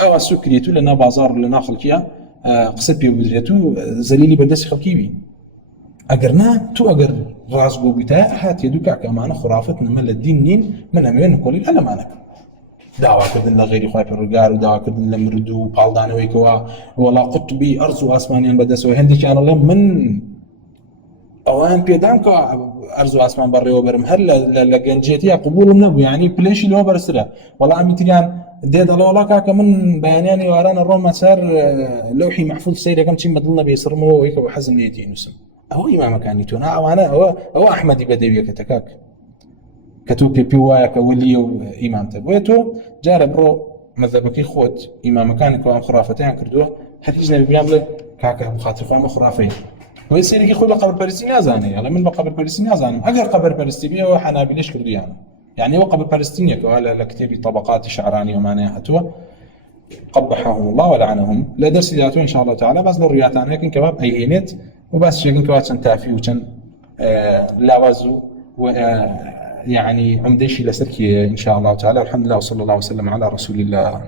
او سكريتو لنا بازار لنا خلقيا قصد بيو بدريتو زليلي بدسي خلقيبي أجرنا تو أجر رازقو بتاع هات يدوك كمان خرافتنا من الدين نين من أمين كل أنا معنا دعوة كذا غير خايف الرجال ودعوة كذا لمردو بالدانو ويكوا ولا قطبي أرض وأسمانيان بدس وهندي كان الله من أوان بيدام كأرض وأسمان بري وبرم هل لجنجتي قبول منه يعني بليش اللي هو برسله والله عم يتريان ديد الله ولا كمن بياني ورانا الروم مسار لوحي محفوظ سير كم شيء مدلنا بيسرمه ويكوا حزن يدين وسم هو إمام كانيتونا أو أنا هو أحمد بدوي كتكاك كتوبي بيوايا كولي وإمام تبويتو جارب رو مذهبك خوت إمام كانك وأم خرافتين كردوه حديثنا بيعمل كاكا مخاطر وأم خرافين ويصير يخوي بقبر فلسطين زاني على من بقبر فلسطين زاني أجر قبر فلسطينية وحنابليش كرديان يعني هو قبر فلسطينية كوالا لكتب طبقات شعراني ومعناها هتوه قبحهم الله ولعنهم لا درس ذاته إن شاء الله تعالى بس ضروريات عنك إن كباب أي نت وبس شيء كوات تافي وكان لا وزو يعني عمديشي لسلكي إن شاء الله تعالى الحمد لله وصلى الله وسلم على رسول الله.